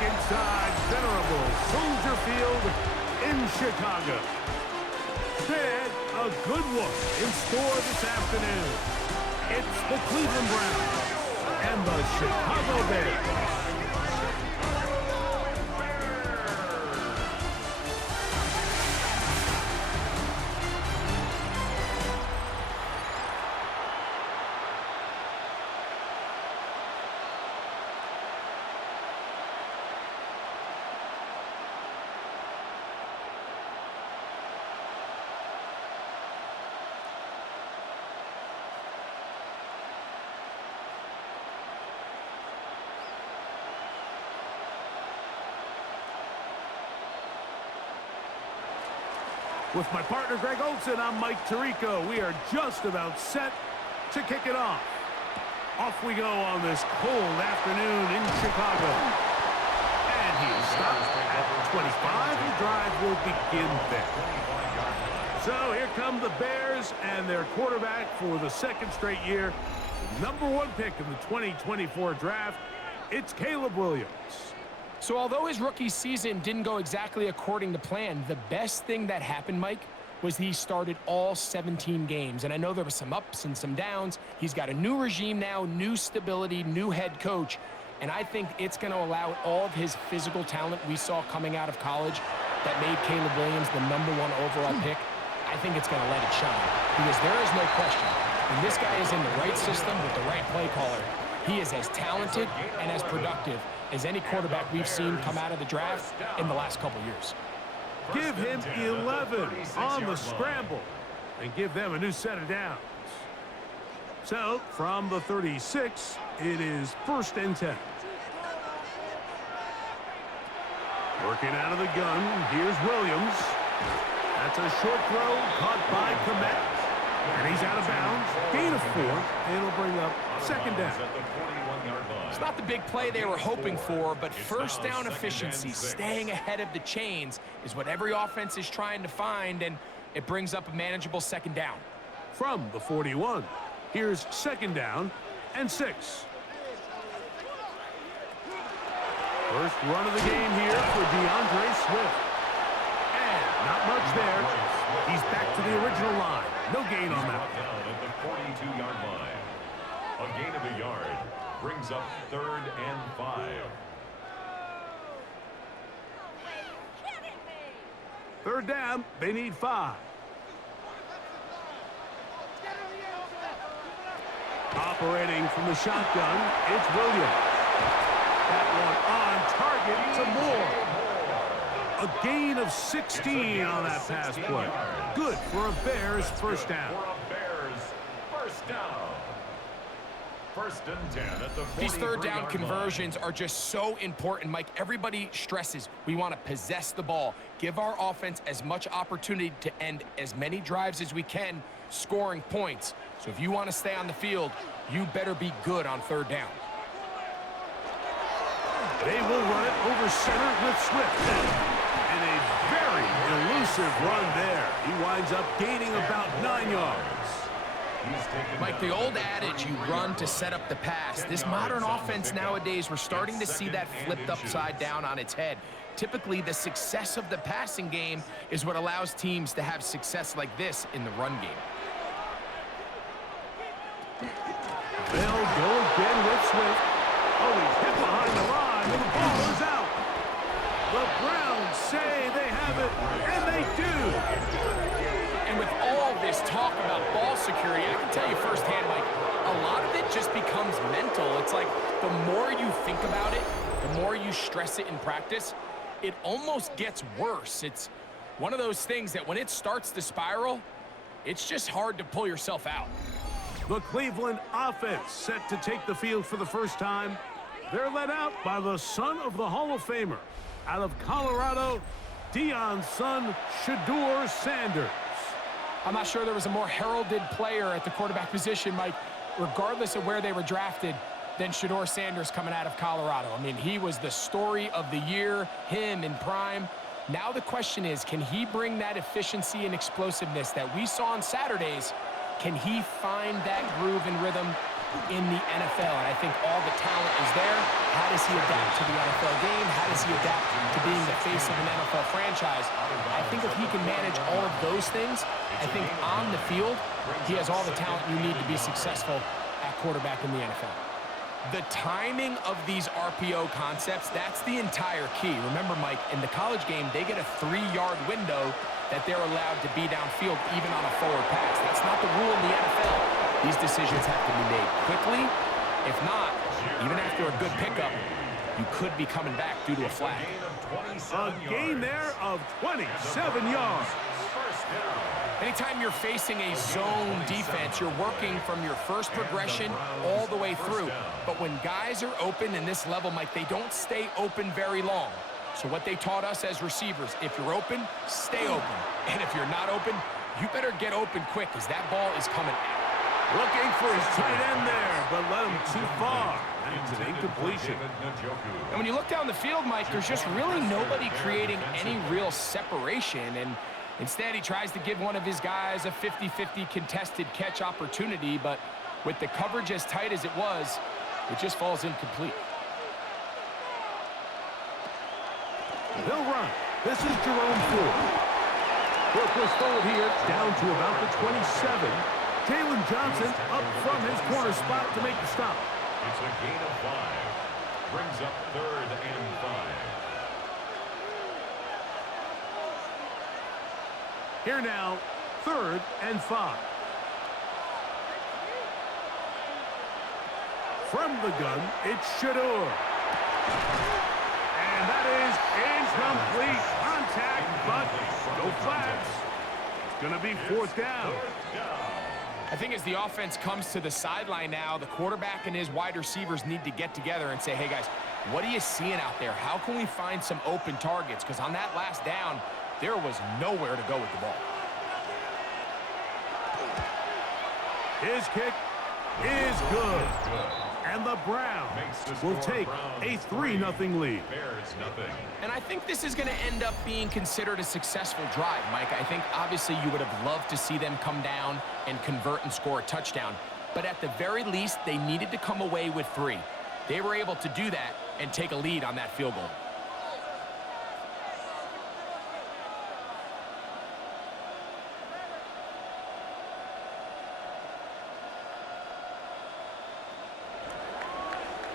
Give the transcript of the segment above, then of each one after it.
inside venerable Soldier Field in Chicago. Then a good one in store this afternoon. It's the Cleveland Browns and the Chicago Bears. With my partner, Greg Olson, I'm Mike Tirico. We are just about set to kick it off. Off we go on this cold afternoon in Chicago. And he stops at 25. The drive will begin there. So here come the Bears and their quarterback for the second straight year. #1 pick in the 2024 draft. It's Caleb Williams. So although his rookie season didn't go exactly according to plan, the best thing that happened, Mike, was he started all 17 games. And I know there were some ups and some downs. He's got a new regime now, new stability, new head coach. And I think it's going to allow all of his physical talent we saw coming out of college that made Caleb Williams the #1 overall pick. I think it's going to let it shine. Because there is no question, when this guy is in the right system with the right play caller, he is as talented and as productive as any quarterback we've seen come out of the draft in the last couple years. Give him 11 on the scramble and give them a new set of downs. So, from the 36, it is 1st and 10. Working out of the gun, here's Williams. That's a short throw caught by Komet. And he's out of bounds. Gain of 4, and it'll bring up 2nd down. It's not the big play they were hoping for, but first down efficiency, staying ahead of the chains, is what every offense is trying to find, and it brings up a manageable 2nd down. From the 41, here's 2nd down and 6. First run of the game here for DeAndre Swift. And not much there. He's back to the original line. No gain on that. Down at the 42-yard line. A gain of a yard brings up 3rd and 5. 3rd down, they need 5. Operating from the shotgun, it's Williams. That one on target to Moore. A gain of 16 on that pass play. Good for a Bears 1st down. First and 10 at the 43-yard These 3rd down line. conversions are just so important, Mike. Everybody stresses we want to possess the ball, give our offense as much opportunity to end as many drives as we can, scoring points. So if you want to stay on the field, you better be good on 3rd down. They will run it over center with Swift. And a very elusive run there. He winds up gaining about 9 yards. Mike, the old adage, you run to set up the pass. This modern offense nowadays, we're starting to see that flipped upside down on its head. Typically, the success of the passing game is what allows teams to have success like this in the run game. They'll go again with Swift. Oh, he's hit behind the line, and the ball is out. The Browns say they have it, and they do. And with all this talk about ball security, I can tell you firsthand, Mike, a lot of it just becomes mental. It's like the more you think about it, the more you stress it in practice, it almost gets worse. It's one of those things that when it starts to spiral, it's just hard to pull yourself out. The Cleveland offense set to take the field for the first time. They're led out by the son of the Hall of Famer. Out of Colorado, Deion's son, Shedeur Sanders. I'm not sure there was a more heralded player at the quarterback position, Mike, regardless of where they were drafted, than Shedeur Sanders coming out of Colorado. I mean, he was the story of the year, him in prime. Now the question is, can he bring that efficiency and explosiveness that we saw on Saturdays? Can he find that groove and rhythm in the NFL? And I think all the talent is there. how does he adapt to the NFL game? How does he adapt to being the face of an NFL franchise? I think if he can manage all of those things, I think on the field, he has all the talent you need to be successful at quarterback in the NFL. The timing of these RPO concepts, that's the entire key. Remember, Mike, in the college game, they get a 3-yard window that they're allowed to be downfield even on a forward pass. That's not the rule in the NFL. These decisions have to be made quickly. If not, even after a good pickup, you could be coming back due to a flag. A gain there of 27 yards. Anytime you're facing a zone defense, you're working from your first progression all the way through. But when guys are open in this level, Mike, they don't stay open very long. So what they taught us as receivers, if you're open, stay open. And if you're not open, you better get open quick because that ball is coming out. Looking for his tight end there, but led him too far. That's an incompletion. And when you look down the field, Mike, there's just really nobody creating any real separation. And instead, he tries to give one of his guys a 50-50 contested catch opportunity, but with the coverage as tight as it was, it just falls incomplete. He'll run. This is Jerome Ford. Brooke was forward here, down to about the 27. Jalen Johnson up from his corner spot to make the stop. It's a gain of 5. Brings up 3rd and 5. Here now, 3rd and 5. From the gun, it's Shador. And that is incomplete. Contact, but no flags. It's going to be 4th down. I think as the offense comes to the sideline now, the quarterback and his wide receivers need to get together and say, hey, guys, what are you seeing out there? How can we find some open targets? Because on that last down, there was nowhere to go with the ball. His kick is good. And the Browns will take a 3-0 lead. And I think this is going to end up being considered a successful drive, Mike. I think obviously you would have loved to see them come down and convert and score a touchdown. But at the very least, they needed to come away with 3. They were able to do that and take a lead on that field goal.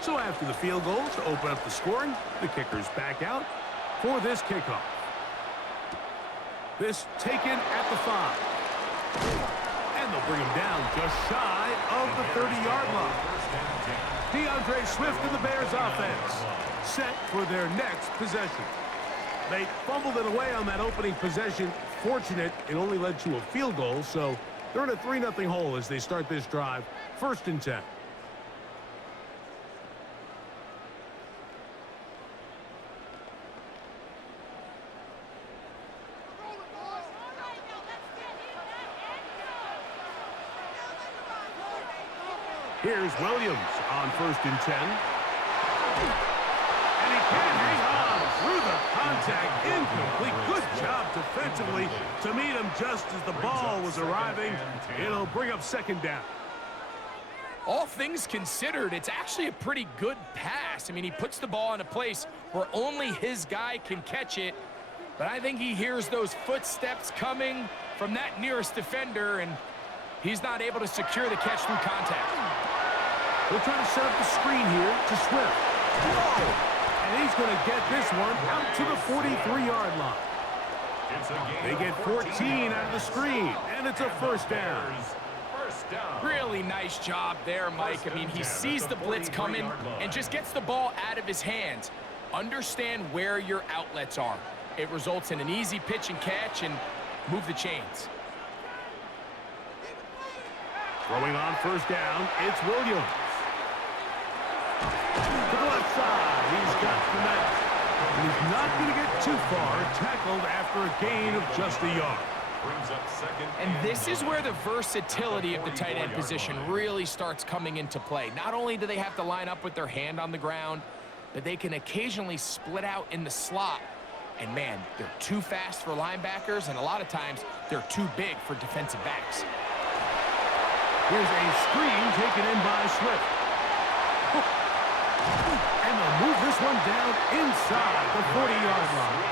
So after the field goal to open up the scoring, the kicker's back out for this kickoff. This taken at the 5. And they'll bring him down just shy of the 30-yard line. DeAndre Swift and the Bears offense set for their next possession. They fumbled it away on that opening possession. Fortunate, it only led to a field goal, so they're in a 3-0 hole as they start this drive. 1st and 10. Here's Williams on 1st and 10. And he can't hang on through the contact. Incomplete. Good job defensively to meet him just as the ball was arriving. It'll bring up 2nd down. All things considered, it's actually a pretty good pass. I mean, he puts the ball in a place where only his guy can catch it. But I think he hears those footsteps coming from that nearest defender, and he's not able to secure the catch through contact. They'll try to set up the screen here to Swift. Whoa! And he's going to get this one out to the 43-yard line. They get 14 out of the screen, and it's a 1st down. Really nice job there, Mike. I mean, he sees the blitz coming and just gets the ball out of his hands. Understand where your outlets are. It results in an easy pitch and catch and move the chains. Throwing on 1st down, it's Williams. To the left side, he's got the net. And he's not going to get too far, tackled after a gain of just a yard. And this is where the versatility of the tight end position really starts coming into play. Not only do they have to line up with their hand on the ground, but they can occasionally split out in the slot. And man, they're too fast for linebackers, and a lot of times they're too big for defensive backs. Here's a screen taken in by Swift. And they'll this one down inside the 40-yard line.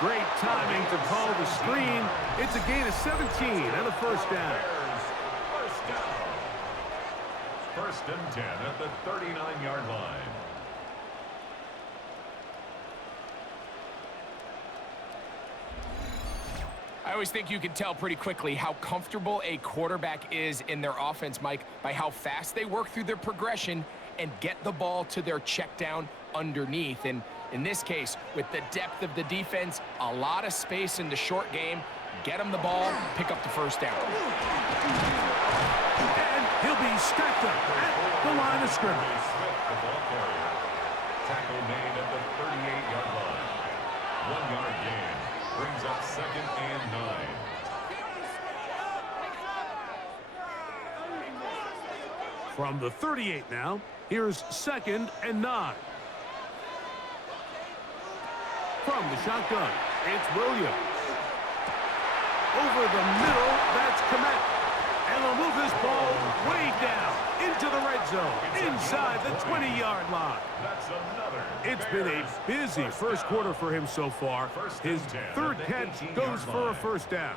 Great timing to call the screen. It's a gain of 17 and a first down. First and 10 at the 39-yard line. I always think you can tell pretty quickly how comfortable a quarterback is in their offense, Mike, by how fast they work through their progression and get the ball to their check down underneath. And in this case, with the depth of the defense, a lot of space in the short game, get them the ball, pick up the first down. And he'll be stacked up at the line of scrimmage. The ball carrier. Tackle made at the 38-yard line. 1-yard gain. Brings up second and 9. From the 38 now, here's second and 9. From the shotgun, it's Williams. Over the middle, that's Komet. And they'll move this ball way down into the red zone, inside the 20-yard line. That's another. It's been a busy first quarter for him so far. His third catch goes for a first down.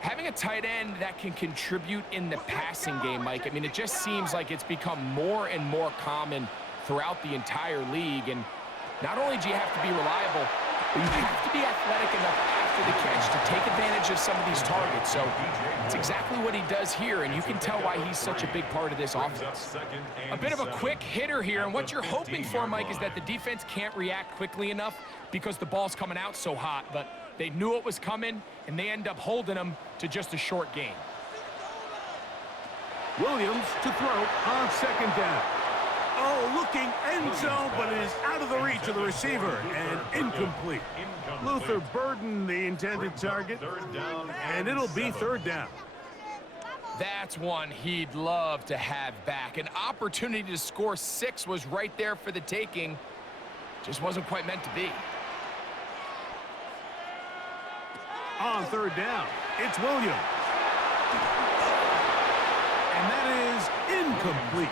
Having a tight end that can contribute in the passing game, Mike, I mean, it just seems like it's become more and more common throughout the entire league. And not only do you have to be reliable, but you have to be athletic enough after the catch to take advantage of some of these targets. So it's exactly what he does here, and you can tell why he's such a big part of this offense. A bit of a quick hitter here, and what you're hoping for, Mike, is that the defense can't react quickly enough because the ball's coming out so hot. But they knew it was coming, and they end up holding him to just a short gain. Williams to throw on second down. Oh, looking end zone, but it is out of the reach of the receiver and incomplete. Luther Burden, the intended target, and it'll be third down. That's one he'd love to have back. An opportunity to score 6 was right there for the taking. Just wasn't quite meant to be. On third down, it's Williams. And that is incomplete.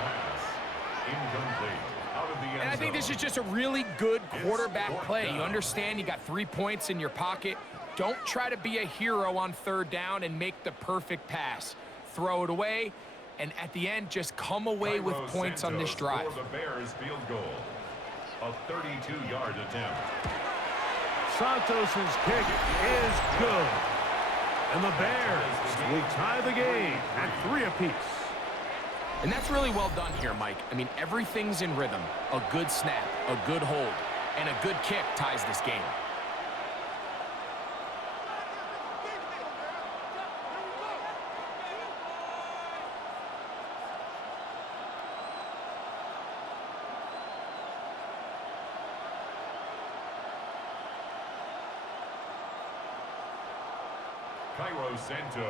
And I think this is just a really good quarterback play. You understand you got 3 points in your pocket. Don't try to be a hero on third down and make the perfect pass. Throw it away, and at the end, just come away with points on this drive. The Bears field goal. A 32-yard attempt. Santos's kick is good. And the Bears will tie the game at 3 apiece. And that's really well done here, Mike. I mean, everything's in rhythm. A good snap, a good hold, and a good kick ties this game.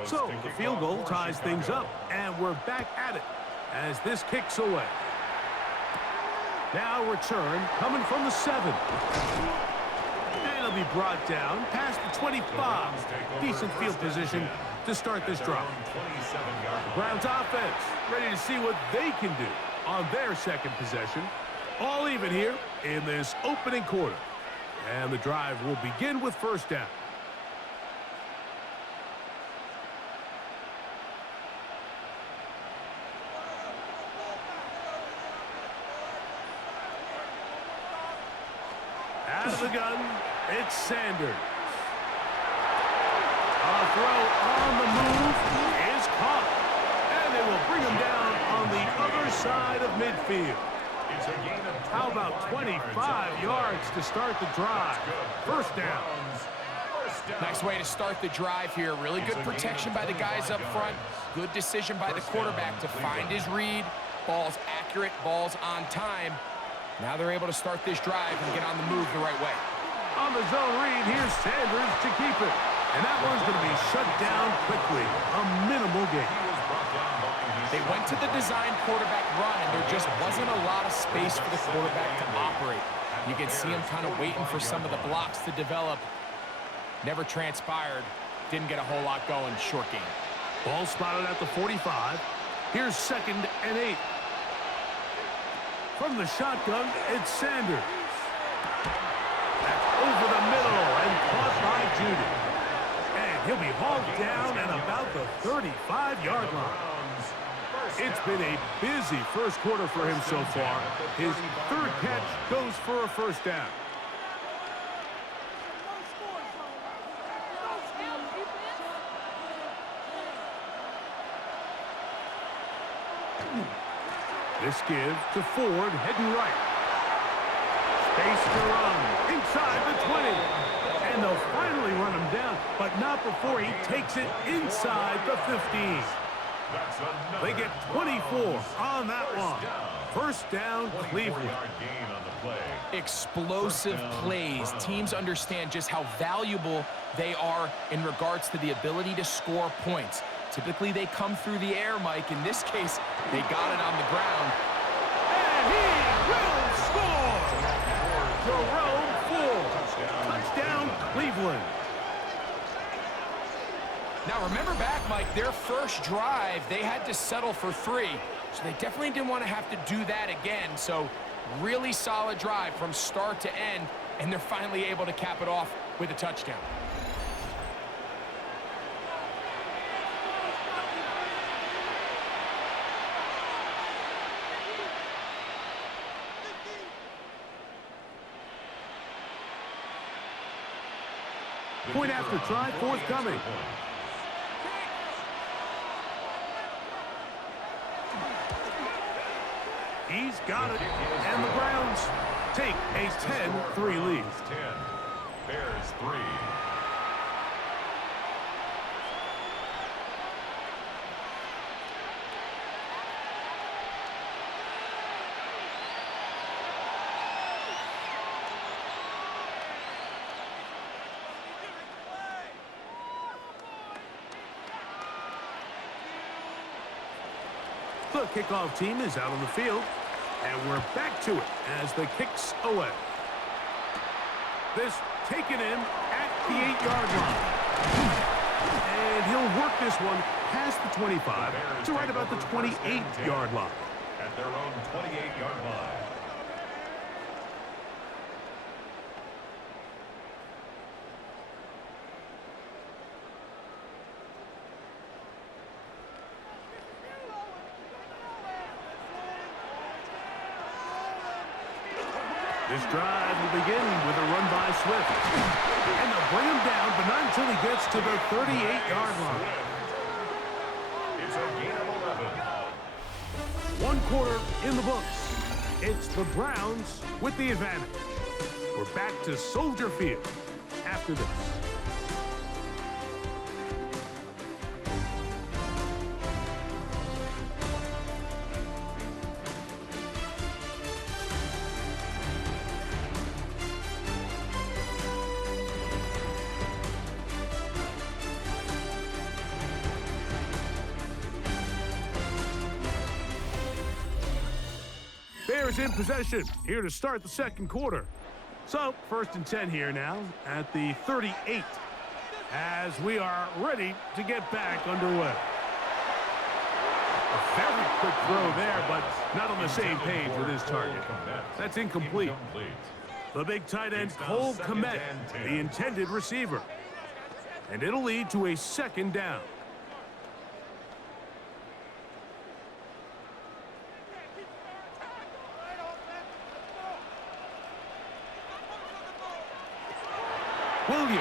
So the field goal ties things up, and we're back at it as this kicks away. Now return coming from the 7. And it'll be brought down past the 25. Decent field position to start this drive. The Browns offense ready to see what they can do on their second possession. All even here in this opening quarter. And the drive will begin with first down. Out of the gun, it's Sanders. A throw on the move is caught. And they will bring him down on the other side of midfield. How about 25 yards to start the drive? First down. Nice way to start the drive here. Really good protection by the guys up front. Good decision by the quarterback to find his read. Ball's accurate, ball's on time. Now they're able to start this drive and get on the move the right way. On the zone read, here's Sanders to keep it. And that one's going to be shut down quickly. A minimal gain. They went to the design quarterback run, and there just wasn't a lot of space for the quarterback to operate. You can see him kind of waiting for some of the blocks to develop. Never transpired. Didn't get a whole lot going. Short game. Ball spotted at the 45. Here's second and 8. From the shotgun, it's Sanders. That's over the middle and caught by Judy. And he'll be hauled down at about the 35-yard line. It's been a busy first quarter for him so far. His third catch goes for a first down. This give to Ford, heading right. Space to run inside the 20. And they'll finally run him down, but not before he takes it inside the 15. They get 24 on that one. First down, Cleveland. Explosive plays. Teams understand just how valuable they are in regards to the ability to score points. Typically, they come through the air, Mike. In this case, they got it on the ground. And he will score! Jerome Ford. Touchdown, Cleveland. Now, remember back, Mike, their first drive, they had to settle for 3. So they definitely didn't want to have to do that again. So really solid drive from start to end, and they're finally able to cap it off with a touchdown. Point after try forthcoming. He's got it. And the Browns take a 10-3 lead. 10, Bears 3. The kickoff team is out on the field, and we're back to it as the kick's away. This taken in at the 8-yard line. And he'll work this one past the 25 to right about the 28-yard line. At their own 28-yard line. This drive will begin with a run by Swift. And they'll bring him down, but not until he gets to the 38-yard line. It's a gain of 11. One quarter in the books. It's the Browns with the advantage. We're back to Soldier Field after this. Bears in possession, here to start the second quarter. So, 1st and 10 here now at the 38, as we are ready to get back underway. A very quick throw there, but not on the same page with his target. That's incomplete. The big tight end, Cole Kmet, the intended receiver. And it'll lead to a second down. Williams.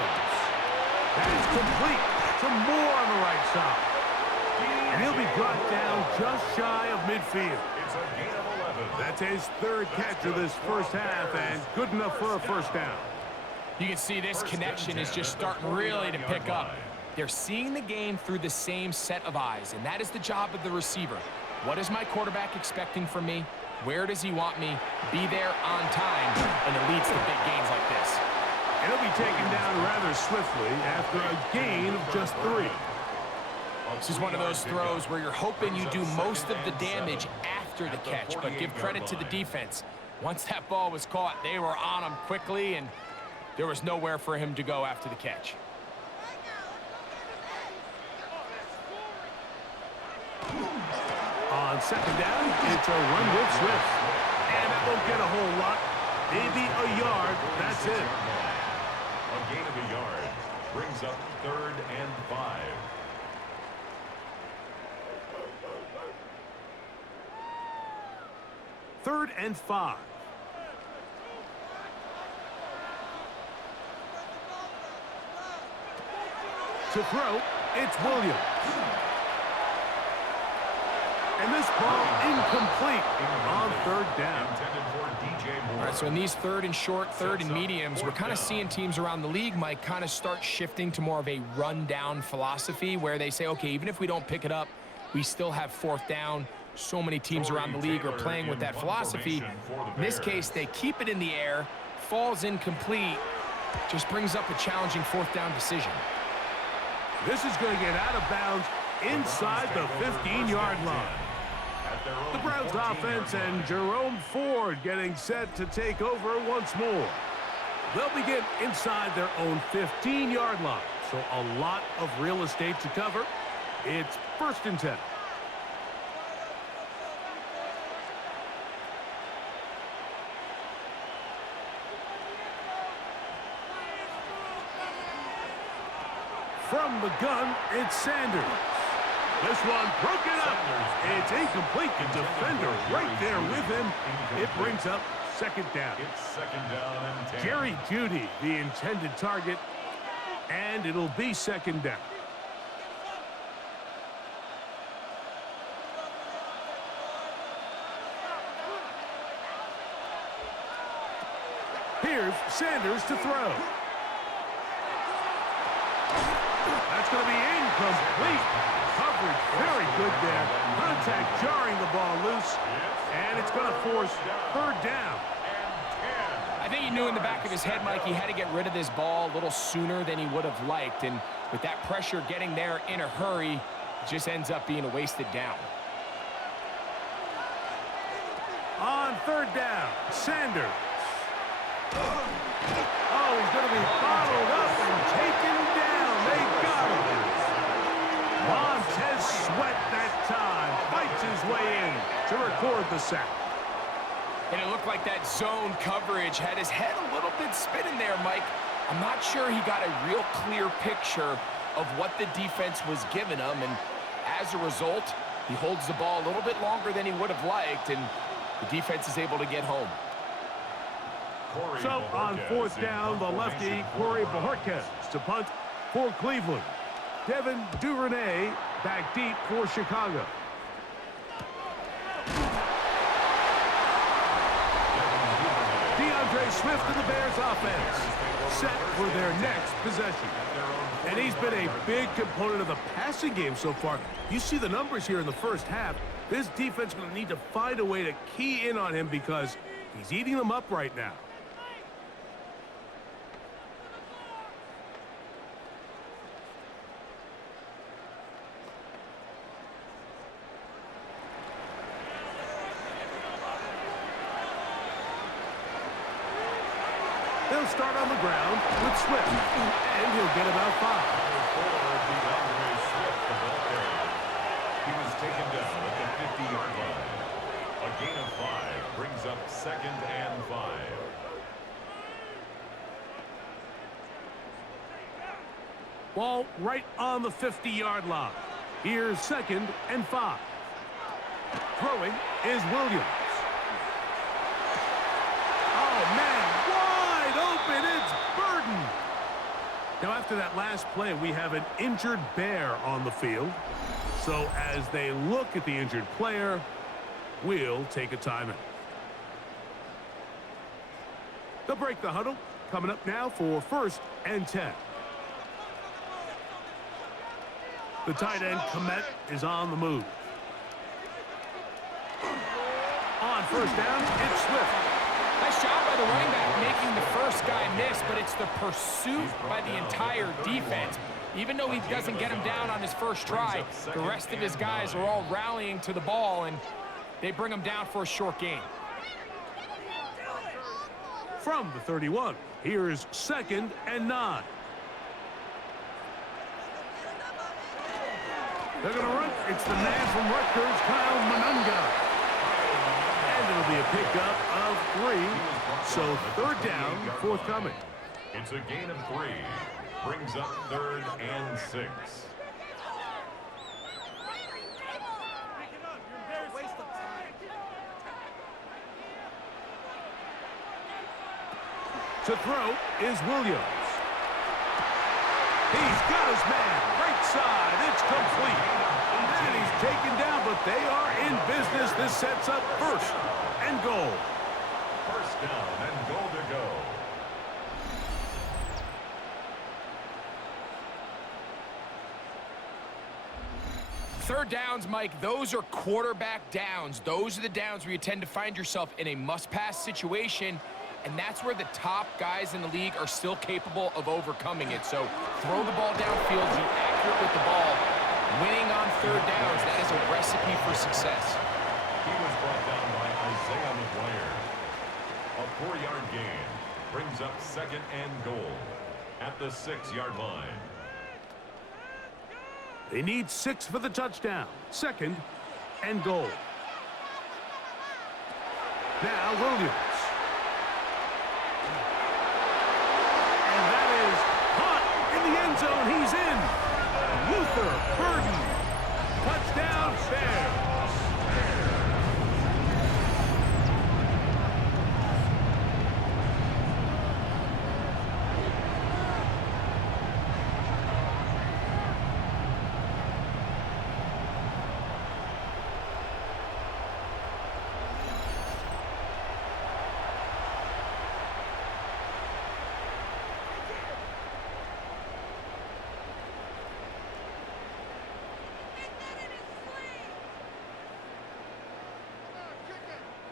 That is complete to Moore on the right side. And he'll be brought down just shy of midfield. It's a gain of 11. That's his third catch of this first half, and good enough for a first down. You can see this connection is just starting really to pick up. They're seeing the game through the same set of eyes, and that is the job of the receiver. What is my quarterback expecting from me? Where does he want me? Be there on time, and it leads to big gains like this. And he'll be taken down rather swiftly after a gain of just 3. This is one of those throws where you're hoping you do most of the damage after the catch, but give credit to the defense. Once that ball was caught, they were on him quickly, and there was nowhere for him to go after the catch. On second down, it's a run with Swift. And won't get a whole lot. Maybe a yard. That's it. A gain of a yard brings up 3rd and 5. Third and 5. To throw, it's Williams. And this ball incomplete on 3rd down. All right, so in these 3rd and short, 3rd and mediums, we're kind of seeing teams around the league, Mike, kind of start shifting to more of a run-down philosophy where they say, okay, even if we don't pick it up, we still have 4th down. So many teams around the league are playing with that philosophy. In this case, they keep it in the air, falls incomplete, just brings up a challenging 4th down decision. This is going to get out of bounds inside the 15-yard line. The Browns offense and Jerome Ford getting set to take over once more. They'll begin inside their own 15-yard line, so a lot of real estate to cover. It's 1st and 10. From the gun, it's Sanders. This one broken up. It's incomplete. The defender right there with him. It brings up 2nd down. It's 2nd down and 10. Jerry Jeudy, the intended target, and it'll be 2nd down. Here's Sanders to throw. That's going to be incomplete. Coverage very good there. Contact jarring the ball loose. And it's going to force 3rd down. I think he knew in the back of his head, Mike, he had to get rid of this ball a little sooner than he would have liked. And with that pressure getting there in a hurry, it just ends up being a wasted down. On 3rd down, Sanders. Oh, he's going to be bottled up and taken down. They got him. Montez Sweat that time fights his way in to record the sack. And it looked like that zone coverage had his head a little bit spinning there, Mike. I'm not sure he got a real clear picture of what the defense was giving him, and as a result, he holds the ball a little bit longer than he would have liked, and the defense is able to get home. So on 4th down, the lefty, Corey Bojorquez to punt for Cleveland. Devin Duvernay back deep for Chicago. DeAndre Swift and the Bears offense set for their next possession. And he's been a big component of the passing game so far. You see the numbers here in the first half. This defense is going to need to find a way to key in on him because he's eating them up right now. They'll start on the ground with Swift, and he'll get about 5. He was taken down at the 50-yard line. A gain of 5 brings up 2nd and 5. Ball right on the 50-yard line. Here's 2nd and 5. Throwing is Williams. Oh, man. Open, it's Burden. Now, after that last play, we have an injured Bear on the field. So as they look at the injured player, we'll take a timeout. They'll break the huddle. Coming up now for 1st and 10. The tight end, Komet, is on the move. On 1st down, it's Swift. Nice job by the running back making the first guy miss, but it's the pursuit by the entire defense. Even though he doesn't get him down on his first try, the rest of his guys are all rallying to the ball, and they bring him down for a short gain. From the 31, here's 2nd and 9. They're going to run. It's the man from Rutgers, Kyle Monunga. And it'll be a pickup of 3. So third down, forthcoming. It's a gain of 3. Brings up 3rd and 6. To throw is Williams. He's got his man. Right side. It's complete. And he's taken down, but they are in business. This sets up 1st and goal. 1st down and goal to go. Third downs, Mike, those are quarterback downs. Those are the downs where you tend to find yourself in a must-pass situation, and that's where the top guys in the league are still capable of overcoming it. So throw the ball downfield, be accurate with the ball. Winning on third downs, that is a recipe for success. He was brought down by Isaiah McGuire. A 4-yard gain brings up 2nd and goal at the 6-yard line. They need 6 for the touchdown. 2nd and goal. Now Williams. And that is caught in the end zone. He's in. Luther Burden. Touchdown, Bears.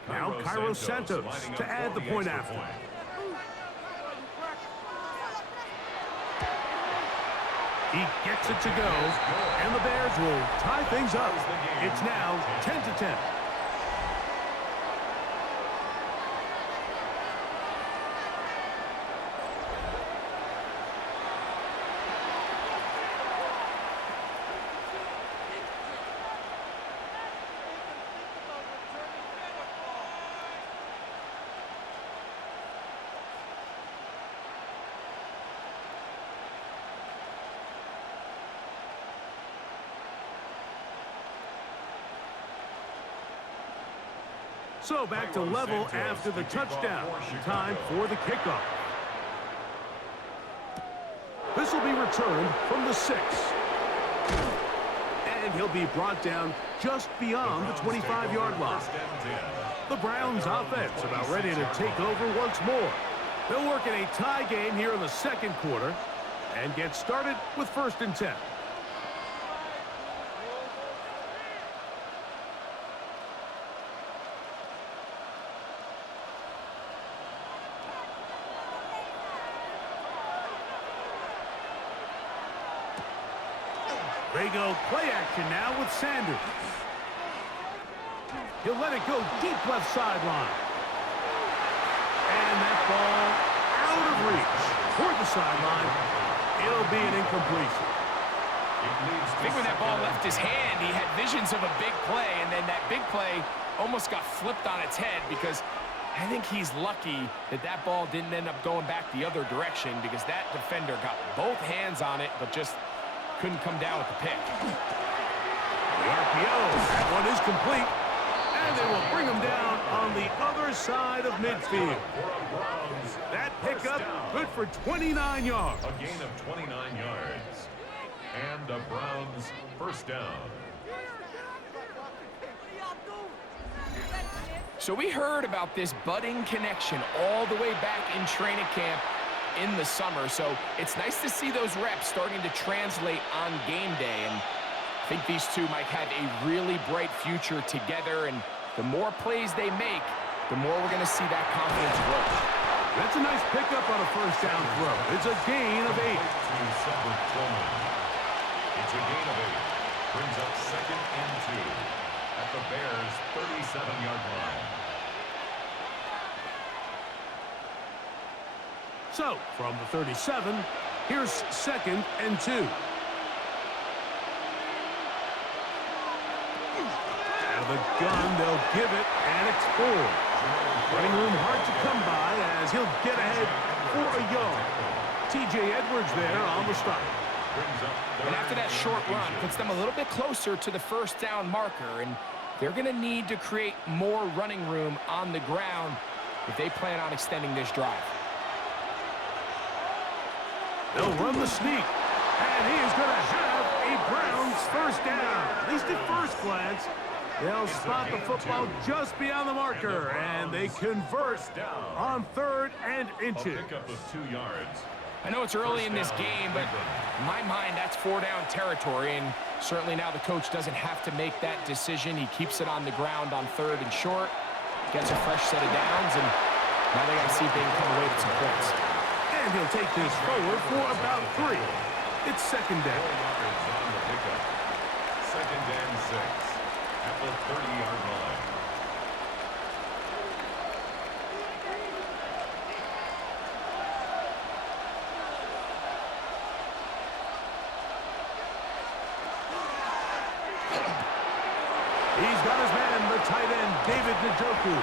Now Cairo Santos to add the point after. He gets it to go, and the Bears will tie things up. It's now 10-10. So back to level after the touchdown. Time for the kickoff. This will be returned from the 6. And he'll be brought down just beyond the 25-yard line. The Browns offense about ready to take over once more. They'll work in a tie game here in the 2nd quarter and get started with 1st and 10. They go play action now with Sanders. He'll let it go deep left sideline. And that ball out of reach toward the sideline. It'll be an incompletion. I think when that ball left his hand, he had visions of a big play, and then that big play almost got flipped on its head because I think he's lucky that that ball didn't end up going back the other direction because that defender got both hands on it but just couldn't come down with the pick. The RPO, that one is complete. And they will bring him down on the other side of midfield. That pickup good for 29 yards. A gain of 29 yards. And the Browns 1st down. So we heard about this budding connection all the way back in training camp in the summer. So it's nice to see those reps starting to translate on game day. And I think these two might have a really bright future together. And the more plays they make, the more we're going to see that confidence grow. That's a nice pickup on a 1st down throw. It's a gain of 8. It's a gain of 8. Brings up 2nd and 2 at the Bears' 37-yard line. So, from the 37, here's 2nd and 2. And the gun, they'll give it, and it's full. Running room hard to come by as he'll get ahead for a yard. T.J. Edwards there on the stop. And after that short run, puts them a little bit closer to the first down marker, and they're going to need to create more running room on the ground if they plan on extending this drive. They'll run the sneak, and he is going to have a Browns first down. At least at first glance, they'll spot the football just beyond the marker, and they convert on 3rd and inches. A pickup of 2 yards. I know it's early in this game, but in my mind, that's 4-down territory, and certainly now the coach doesn't have to make that decision. He keeps it on the ground on 3rd and short, gets a fresh set of downs, and now they got to see if they can come away with some points. And he'll take this forward for about 3. It's 2nd down. 2nd and 6 at the 30-yard line. He's got his man, the tight end, David Njoku.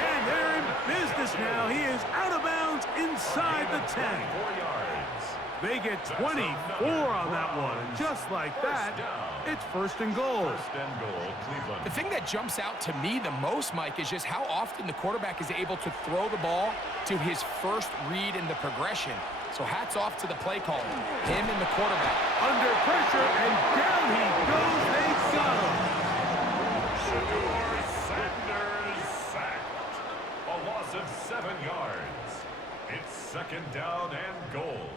And they're in business now. He is out of bounds inside the 10. 4 yards. They get 24 on that one. And just like that, it's 1st and goal. 1st and goal, Cleveland. The thing that jumps out to me the most, Mike, is just how often the quarterback is able to throw the ball to his first read in the progression. So hats off to the play caller, him and the quarterback. Under pressure, and down he goes. They got him. Sanders sacked. A loss of 7 yards. It's 2nd down and goal.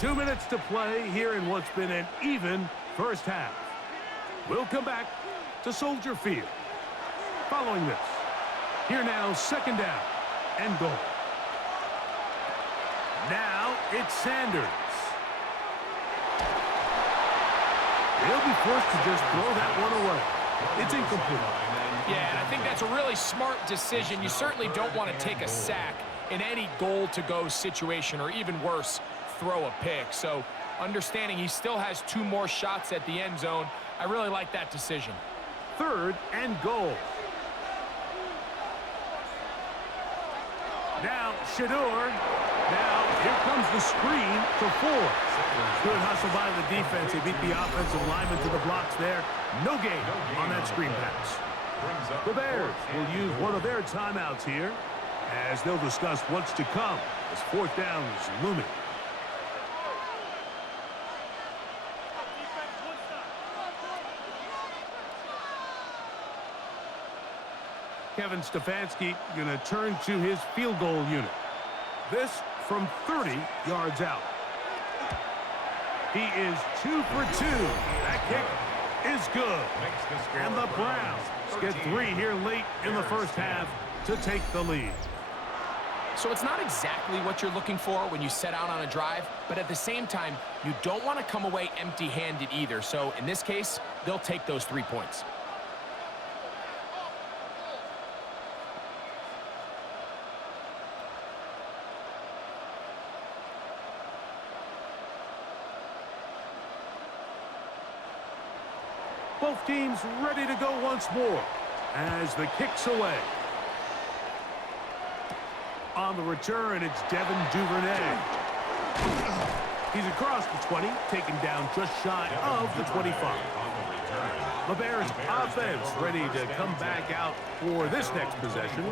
Two minutes to play here in what's been an even first half. We'll come back to Soldier Field. Following this, here now 2nd down and goal. Now it's Sanders. He'll be forced to just throw that one away. It's incomplete. Yeah, and I think that's a really smart decision. You certainly don't want to take a sack in any goal-to-go situation, or even worse, throw a pick. So understanding he still has 2 more shots at the end zone, I really like that decision. 3rd and goal. Now Shador. Now here comes the screen to Ford. Good hustle by the defense. They beat the offensive lineman to the blocks there. No gain on that screen pass. The Bears will use one of their timeouts here as they'll discuss what's to come as 4th down is looming. Kevin Stefanski going to turn to his field goal unit. This from 30 yards out. He is 2 for 2. That kick is good. And the Browns get 3 here late in the first half to take the lead. So it's not exactly what you're looking for when you set out on a drive, but at the same time, you don't want to come away empty-handed either. So in this case, they'll take those 3 points. Both teams ready to go once more as the kick's away. On the return, it's Devin Duvernay. He's across the 20, taken down just shy of the 25. The Bears offense ready to come back out for this next possession.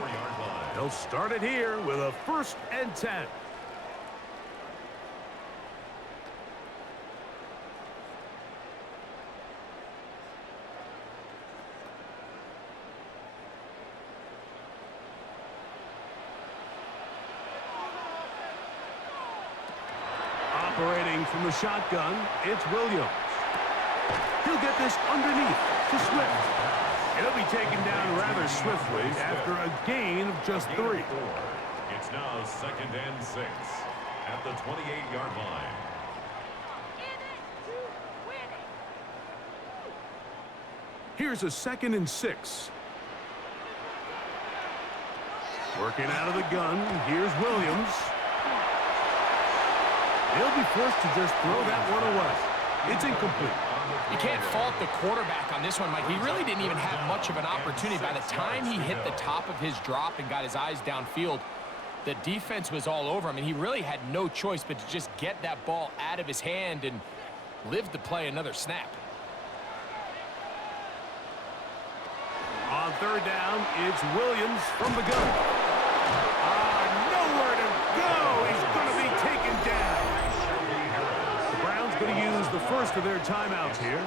They'll start it here with a 1st and 10. Operating from the shotgun, it's Williams. He'll get this underneath to Swift. He'll be taken down rather swiftly after a gain of just 3. It's now 2nd and 6 at the 28-yard line. Here's a 2nd and 6. Working out of the gun, here's Williams. They'll be forced to just throw that one away. It's incomplete. You can't fault the quarterback on this one, Mike. He really didn't even have much of an opportunity. By the time he hit the top of his drop and got his eyes downfield, the defense was all over him, and he really had no choice but to just get that ball out of his hand and live to play another snap. On third down, it's Williams from the gun. Nowhere to go. He's going to be taken down. The Browns going to use the first of their timeouts here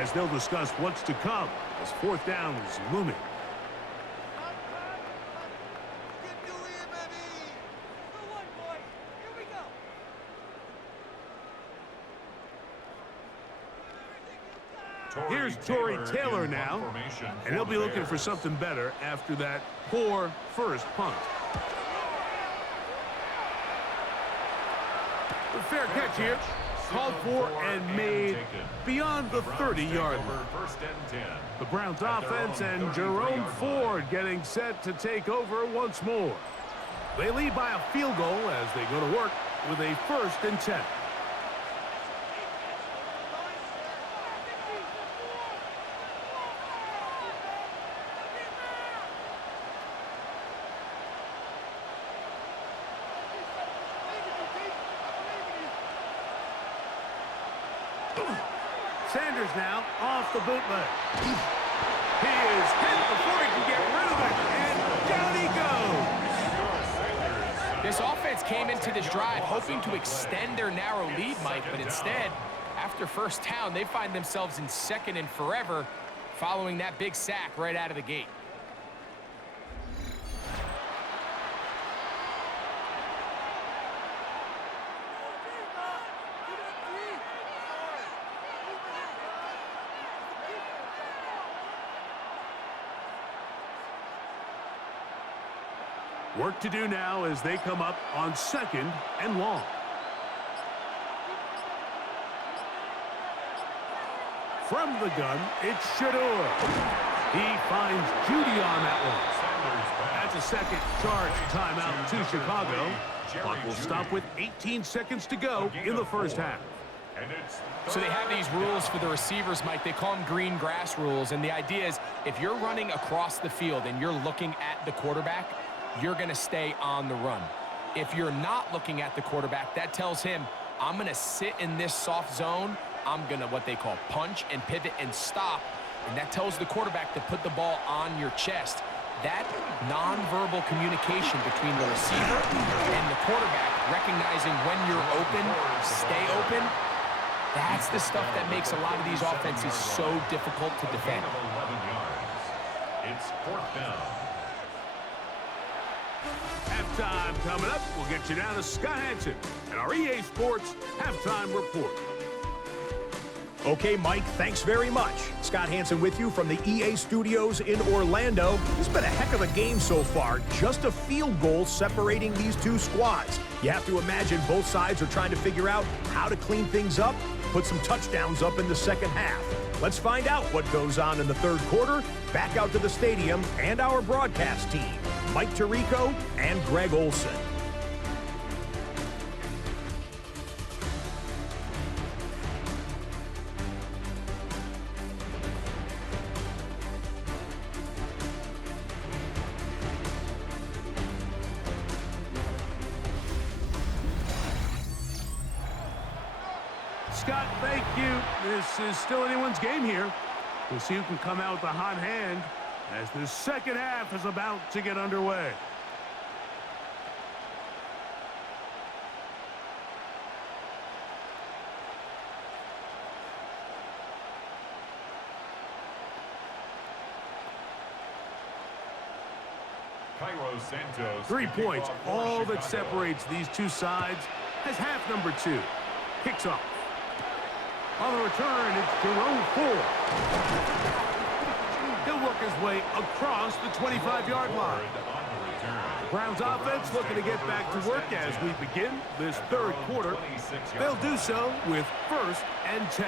as they'll discuss what's to come as fourth down is looming. Here's Torrey Taylor now, and he'll be looking for something better after that poor first punt. The fair catch here, called for and made beyond the 30-yard line. The Browns offense and Jerome Ford getting set to take over once more. They lead by a field goal as they go to work with a 1st and 10. Sanders now off the bootleg. He is hit before he can get rid of it, and down he goes. This offense came into this drive hoping to extend their narrow lead, Mike, but instead, after first down, they find themselves in 2nd and forever following that big sack right out of the gate. Work to do now as they come up on 2nd and long. From the gun, it's Shador. He finds Judy on that one. That's a second charge timeout to Chicago. Clock will stop with 18 seconds to go in the first half. So they have these rules for the receivers, Mike. They call them green grass rules, and the idea is if you're running across the field and you're looking at the quarterback, you're going to stay on the run. If you're not looking at the quarterback, that tells him, I'm going to sit in this soft zone. I'm going to what they call punch and pivot and stop. And that tells the quarterback to put the ball on your chest. That nonverbal communication between the receiver and the quarterback, recognizing when you're open, stay open, that's the stuff that makes a lot of these offenses so difficult to defend. It's 4th down. Halftime coming up. We'll get you down to Scott Hansen and our EA Sports Halftime Report. Okay, Mike, thanks very much. Scott Hansen with you from the EA Studios in Orlando. It's been a heck of a game so far. Just a field goal separating these two squads. You have to imagine both sides are trying to figure out how to clean things up, put some touchdowns up in the second half. Let's find out what goes on in the third quarter. Back out to the stadium and our broadcast team, Mike Tirico and Greg Olson. Scott, thank you. This is still anyone's game here. We'll see who can come out with a hot hand as the second half is about to get underway. Cairo Santos. 3 points, all that separates these two sides as half number 2 kicks off. On the return, it's Jerome Ford. He'll work his way across the 25-yard line. The Browns offense looking to get back to work as we begin this third quarter. They'll do so with 1st and 10.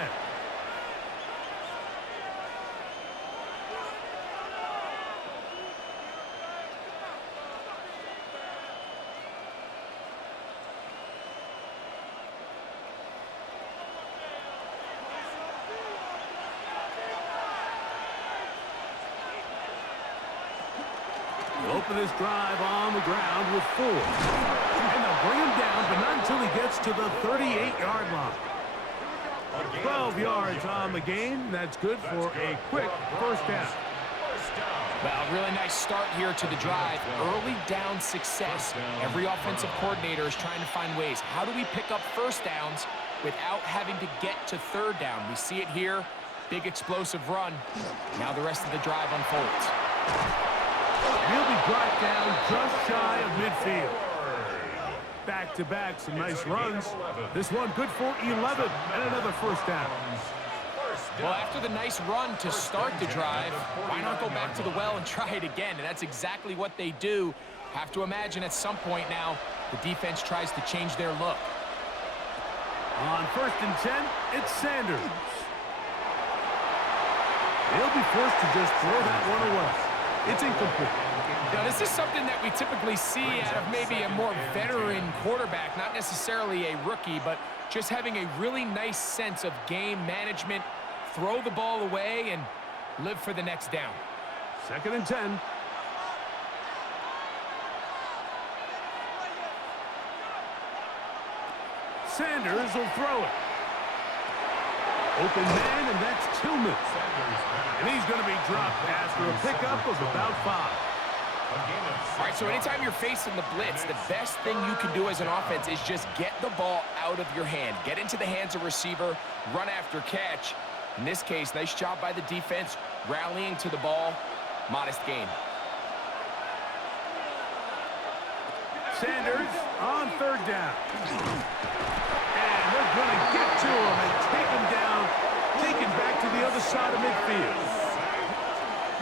He'll open this drive on the ground with 4. And they'll bring him down, but not until he gets to the 38-yard line. 12 yards on the game. That's good for a quick first down. Well, really nice start here to the drive. Early down success. Every offensive coordinator is trying to find ways. How do we pick up first downs without having to get to third down? We see it here. Big explosive run. Now the rest of the drive unfolds. He'll be brought down just shy of midfield. Back-to-back, some nice runs. This one good for 11 and another first down. Well, after the nice run to start the drive, why not go back to the well and try it again? And that's exactly what they do. Have to imagine at some point now, the defense tries to change their look. On 1st and 10, it's Sanders. He'll be forced to just throw that one away. It's incomplete. Now, this is something that we typically see out of maybe a more veteran quarterback, not necessarily a rookie, but just having a really nice sense of game management, throw the ball away, and live for the next down. 2nd and 10. Sanders will throw it. Open man, and that's Tillman. And he's going to be dropped after a pickup of about 5. All right, so anytime you're facing the blitz, the best thing you can do as an offense is just get the ball out of your hand. Get into the hands of receiver, run after catch. In this case, nice job by the defense, rallying to the ball. Modest gain. Sanders on 3rd down. And they're going to get to him and take him down, taken back to the other side of midfield.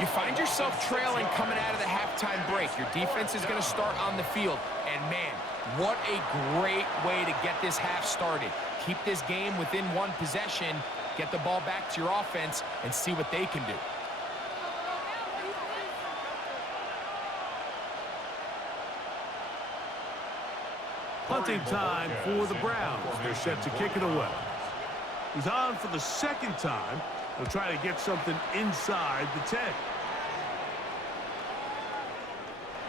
You find yourself trailing coming out of the halftime break. Your defense is going to start on the field. And, man, what a great way to get this half started. Keep this game within one possession, get the ball back to your offense, and see what they can do. Punting time for the Browns. They're set to kick it away. He's on for the 2nd time. He'll try to get something inside the 10.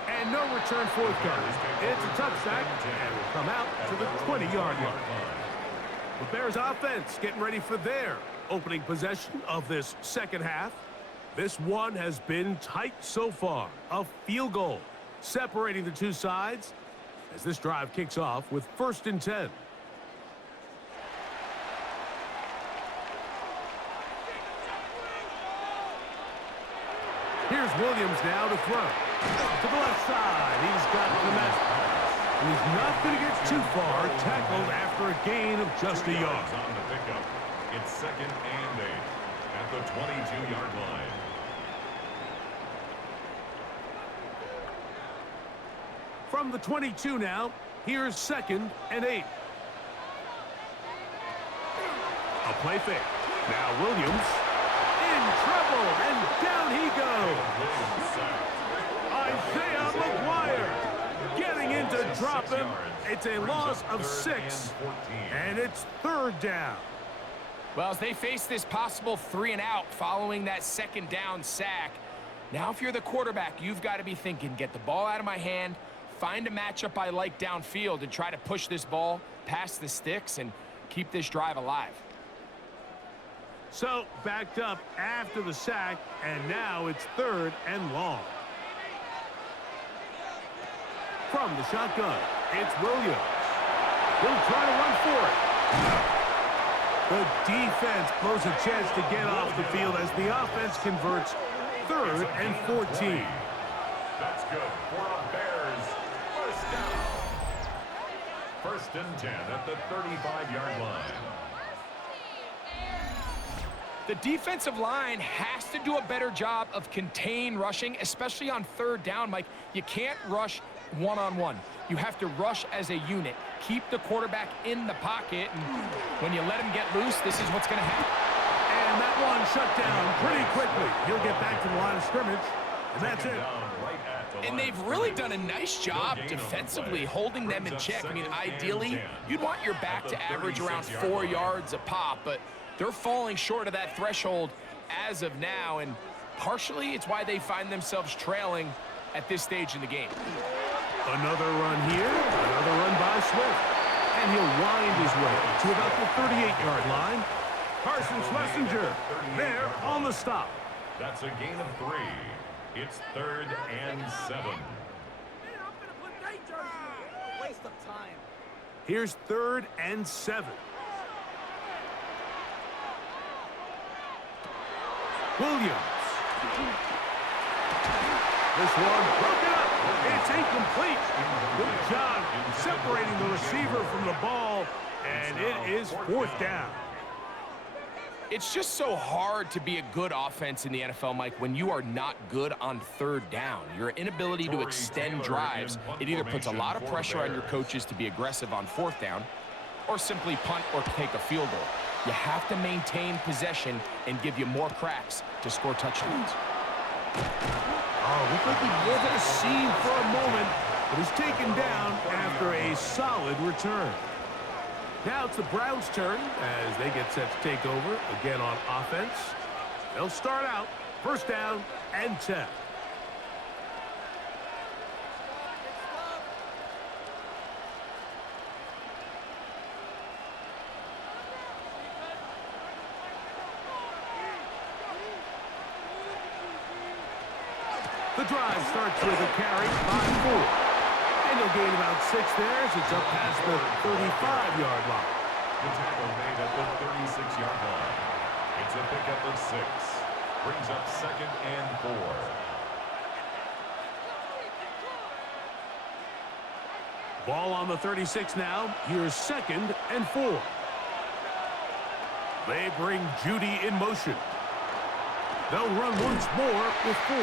And no return forthcoming. It's a touchback, and will come out to the 20-yard line. The Bears offense getting ready for their opening possession of this second half. This one has been tight so far. A field goal separating the two sides as this drive kicks off with 1st and 10. Here's Williams now to throw. To the left side, he's got Clement. And he's not going to get too far, tackled after a gain of just a yard. On the pickup, it's 2nd and 8 at the 22-yard line. From the 22 now, here's 2nd and 8. A play fake. Now Williams in trouble, and down he goes. Isaiah McGuire getting in to drop him. It's a loss of 6, and it's 3rd down. Well, as they face this possible 3-and-out following that 2nd down sack, now if you're the quarterback, you've got to be thinking, get the ball out of my hand, find a matchup I like downfield, and try to push this ball past the sticks and keep this drive alive. So, backed up after the sack, and now it's 3rd and long. From the shotgun, it's Williams. He'll try to run for it. The defense blows a chance to get off the field as the offense converts 3rd and 14. That's good for the Bears. 1st down. 1st and 10 at the 35-yard line. The defensive line has to do a better job of contain rushing, especially on 3rd down, Mike. You can't rush one-on-one. You have to rush as a unit. Keep the quarterback in the pocket, and when you let him get loose, this is what's going to happen. And that one shut down pretty quickly. He'll get back to the line of scrimmage, and that's it. And they've really done a nice job defensively holding them in check. I mean, ideally, you'd want your back to average around 4 yards a pop, but they're falling short of that threshold as of now, and partially it's why they find themselves trailing at this stage in the game. Another run here, another run by Swift. And he'll wind his way to about the 38-yard line. Carson Schlesinger there on the stop. That's a gain of 3. It's 3rd and 7. Waste of time. Here's 3rd and 7. Williams. This one broken up. It's incomplete. Good job separating the receiver from the ball, and it is 4th down. It's just so hard to be a good offense in the NFL, Mike, when you are not good on 3rd down. Your inability to extend drives, it either puts a lot of pressure on your coaches to be aggressive on 4th down or simply punt or take a field goal. You have to maintain possession and give you more cracks to score touchdowns. Oh, looked like he was at a seam for a moment, but is taken down after a solid return. Now it's the Browns' turn as they get set to take over again on offense. They'll start out 1st down and 10. The drive starts with a carry by 4. And he'll gain about 6 there as it's up past the 35-yard line. The tackle made at the 36-yard line. It's a pickup of 6. Brings up 2nd and 4. Ball on the 36 now. Here's 2nd and 4. They bring Judy in motion. They'll run once more with 4.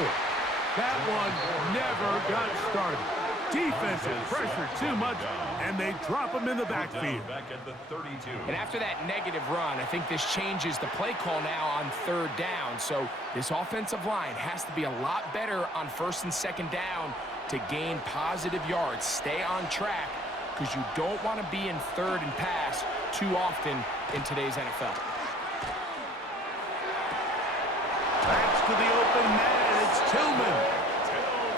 That one never got started. Defensive pressure too much, and they drop him in the backfield. Back at the 32. And after that negative run, I think this changes the play call now on 3rd down. So this offensive line has to be a lot better on 1st and 2nd down to gain positive yards. Stay on track because you don't want to be in 3rd and pass too often in today's NFL. Back to the open man. It's Tillman.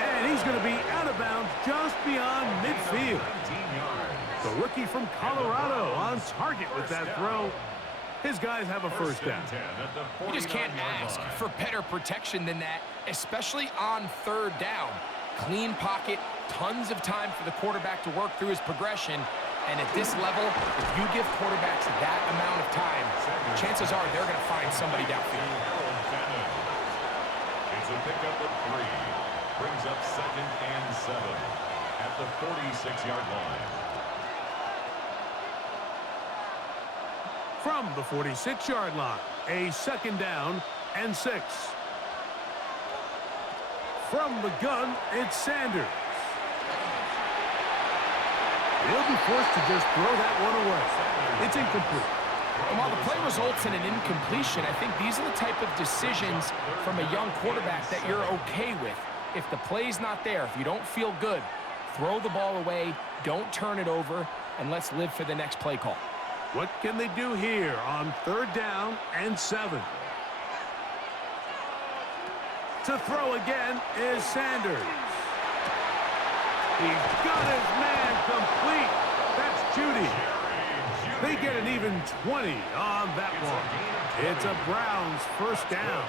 And he's going to be out of bounds just beyond midfield. The rookie from Colorado on target with that throw. His guys have a 1st down. You just can't ask for better protection than that, especially on 3rd down. Clean pocket, tons of time for the quarterback to work through his progression. And at this level, if you give quarterbacks that amount of time, chances are they're going to find somebody downfield. It's a pickup of 3. Brings up 2nd and 7 at the 46-yard line. From the 46-yard line, a 2nd down and 6. From the gun, it's Sanders. He'll be forced to just throw that one away. It's incomplete. And while the play results in an incompletion, I think these are the type of decisions from a young quarterback that you're okay with. If the play's not there, if you don't feel good, throw the ball away, don't turn it over, and let's live for the next play call. What can they do here on 3rd down and 7? To throw again is Sanders. He's got his man complete. That's Judy. They get an even 20 on that one. It's a Browns 1st down.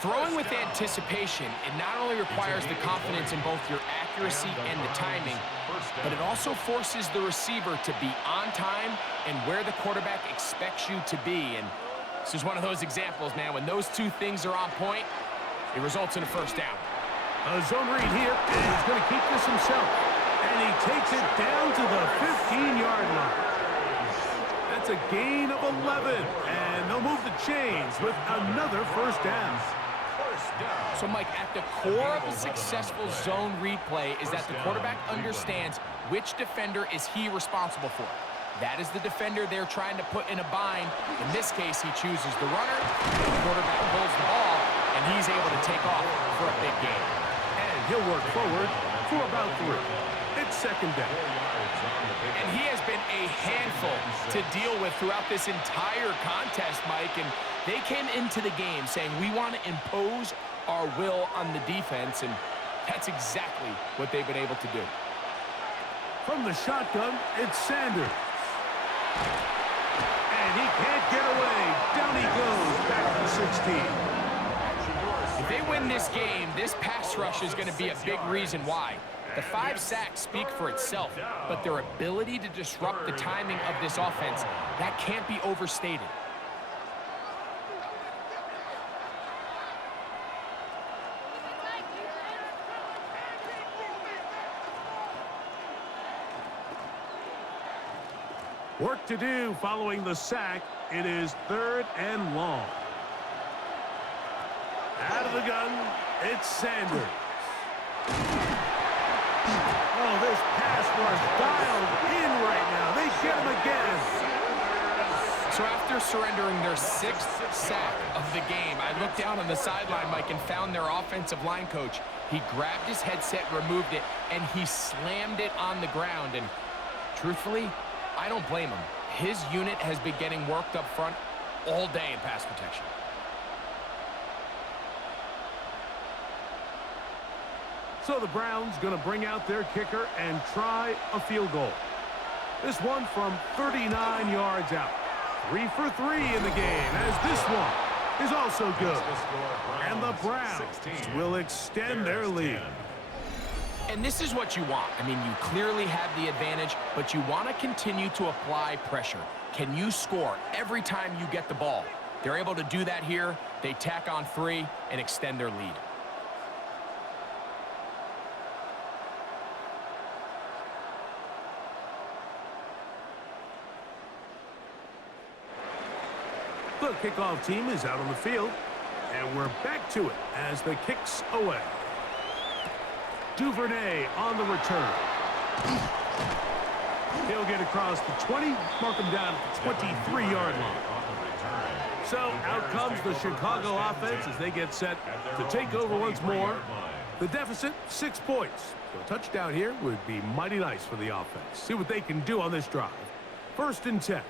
Throwing with anticipation, it not only requires the confidence in both your accuracy and the timing, but it also forces the receiver to be on time and where the quarterback expects you to be. And this is one of those examples, man. When those two things are on point, it results in a 1st down. A zone read here, and he's going to keep this himself. And he takes it down to the 15-yard line. That's a gain of 11, and they'll move the chains with another 1st down. So, Mike, at the core of a successful zone read play is that the quarterback understands which defender is he responsible for. That is the defender they're trying to put in a bind. In this case, he chooses the runner, the quarterback pulls the ball, and he's able to take off for a big gain. And he'll work forward for about 3. It's 2nd down. And he has been a handful to deal with throughout this entire contest, Mike. And they came into the game saying, we want to impose our will on the defense. And That's exactly what they've been able to do. From the shotgun, it's Sanders. And he can't get away. Down he goes, back to the 16. If they win this game, this pass rush is going to be a big reason why. The 5 sacks speak for itself, but their ability to disrupt the timing of this offense, that can't be overstated. Work to do following the sack. It is 3rd and long. Out of the gun, it's Sanders. Oh, this pass rush dialed in right now. They get him again. So after surrendering their 6th sack of the game, I looked down on the sideline, Mike, and found their offensive line coach. He grabbed his headset, removed it, and he slammed it on the ground. And truthfully, I don't blame him. His unit has been getting worked up front all day in pass protection. So the Browns going to bring out their kicker and try a field goal. This one from 39 yards out. 3 for 3 in the game, as this one is also good. And the Browns will extend their lead. And this is what you want. I mean, you clearly have the advantage, but you want to continue to apply pressure. Can you score every time you get the ball? They're able to do that here. They tack on 3 and extend their lead. The kickoff team is out on the field, and we're back to it as the kick's away. Duvernay on the return. He'll get across the 20, mark him down at the 23-yard line. So out comes the Chicago offense as they get set to take over once more. The deficit, 6 points. So a touchdown here would be mighty nice for the offense. See what they can do on this drive. 1st and 10.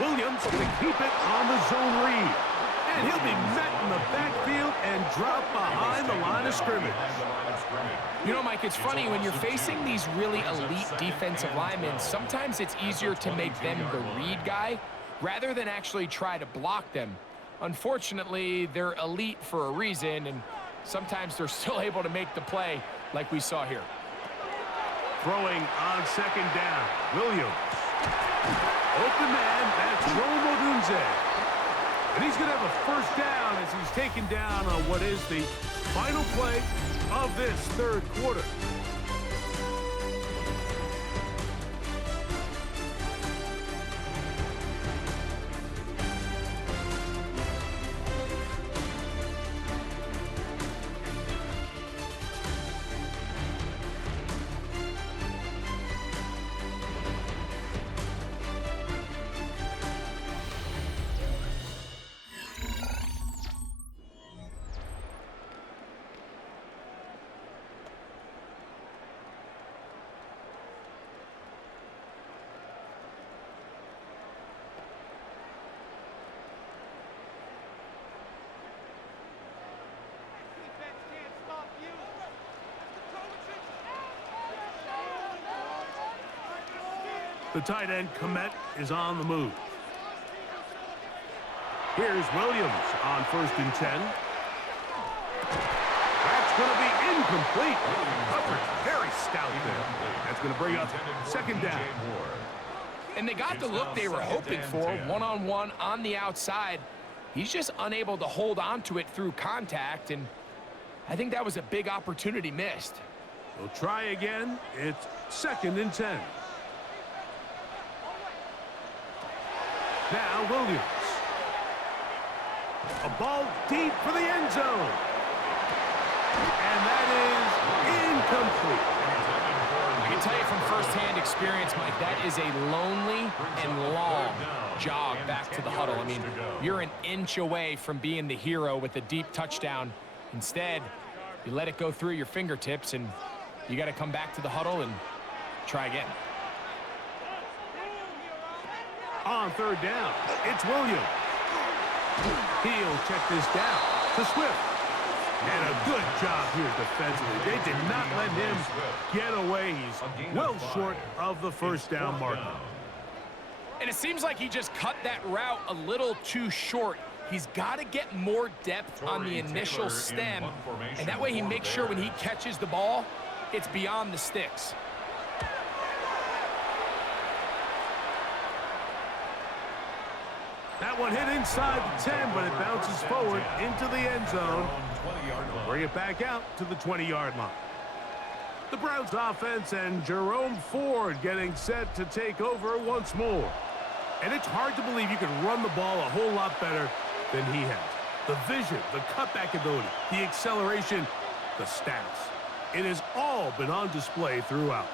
Williams going to keep it on the zone read. And he'll be met in the backfield and dropped behind the line of scrimmage. You know, Mike, it's funny, when you're facing these really elite defensive linemen, sometimes it's easier to make them the read guy rather than actually try to block them. Unfortunately, they're elite for a reason, and sometimes they're still able to make the play like we saw here. Throwing on 2nd down, Williams. Open man, that's Rome Odunze. And he's going to have a 1st down as he's taken down on what is the final play of this 3rd quarter. The tight end, Komet, is on the move. Here's Williams on 1st and 10. That's going to be incomplete. Coverage very stout there. That's going to bring up 2nd down. And they got the look they were hoping for, one-on-one on the outside. He's just unable to hold on to it through contact, and I think that was a big opportunity missed. We'll try again. It's 2nd and 10. Now Williams. A ball deep for the end zone. And that is incomplete. I can tell you from firsthand experience, Mike, that is a lonely and long jog back to the huddle. I mean, you're an inch away from being the hero with a deep touchdown. Instead, You let it go through your fingertips, and you got to come back to the huddle and try again. On third down, it's Williams. He'll check this down to Swift. And a good job here defensively. They did not let him get away. He's well short of the first down marker. And it seems like he just cut that route a little too short. He's got to get more depth on the initial stem, and that way he makes sure when he catches the ball, it's beyond the sticks. That one hit inside the 10, but it bounces forward into the end zone. Bring it back out to the 20-yard line. The Browns offense and Jerome Ford getting set to take over once more. And it's hard to believe you can run the ball a whole lot better than he has. The vision, the cutback ability, the acceleration, the stats. It has all been on display throughout.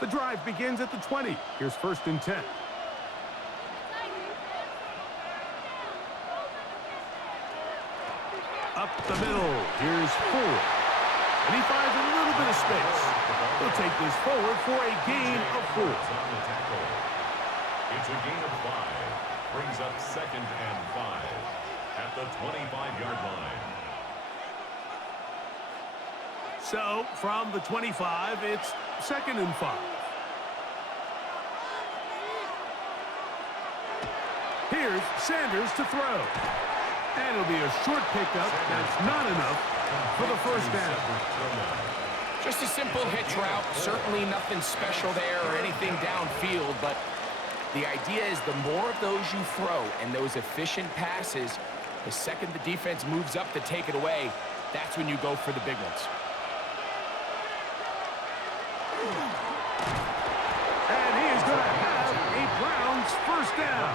The drive begins at the 20. Here's 1st and 10. Up the middle. Here's Ford. And he finds a little bit of space. He'll take this forward for a gain of 4. It's a gain of 5. Brings up 2nd and 5 at the 25-yard line. So, from the 25, it's 2nd and 5. Here's Sanders to throw. And it'll be a short pickup. That's not enough for the first down. Just a simple hitch route. Certainly nothing special there or anything downfield, but the idea is the more of those you throw and those efficient passes, the second the defense moves up to take it away, that's when you go for the big ones. And he is going to have a Browns first down.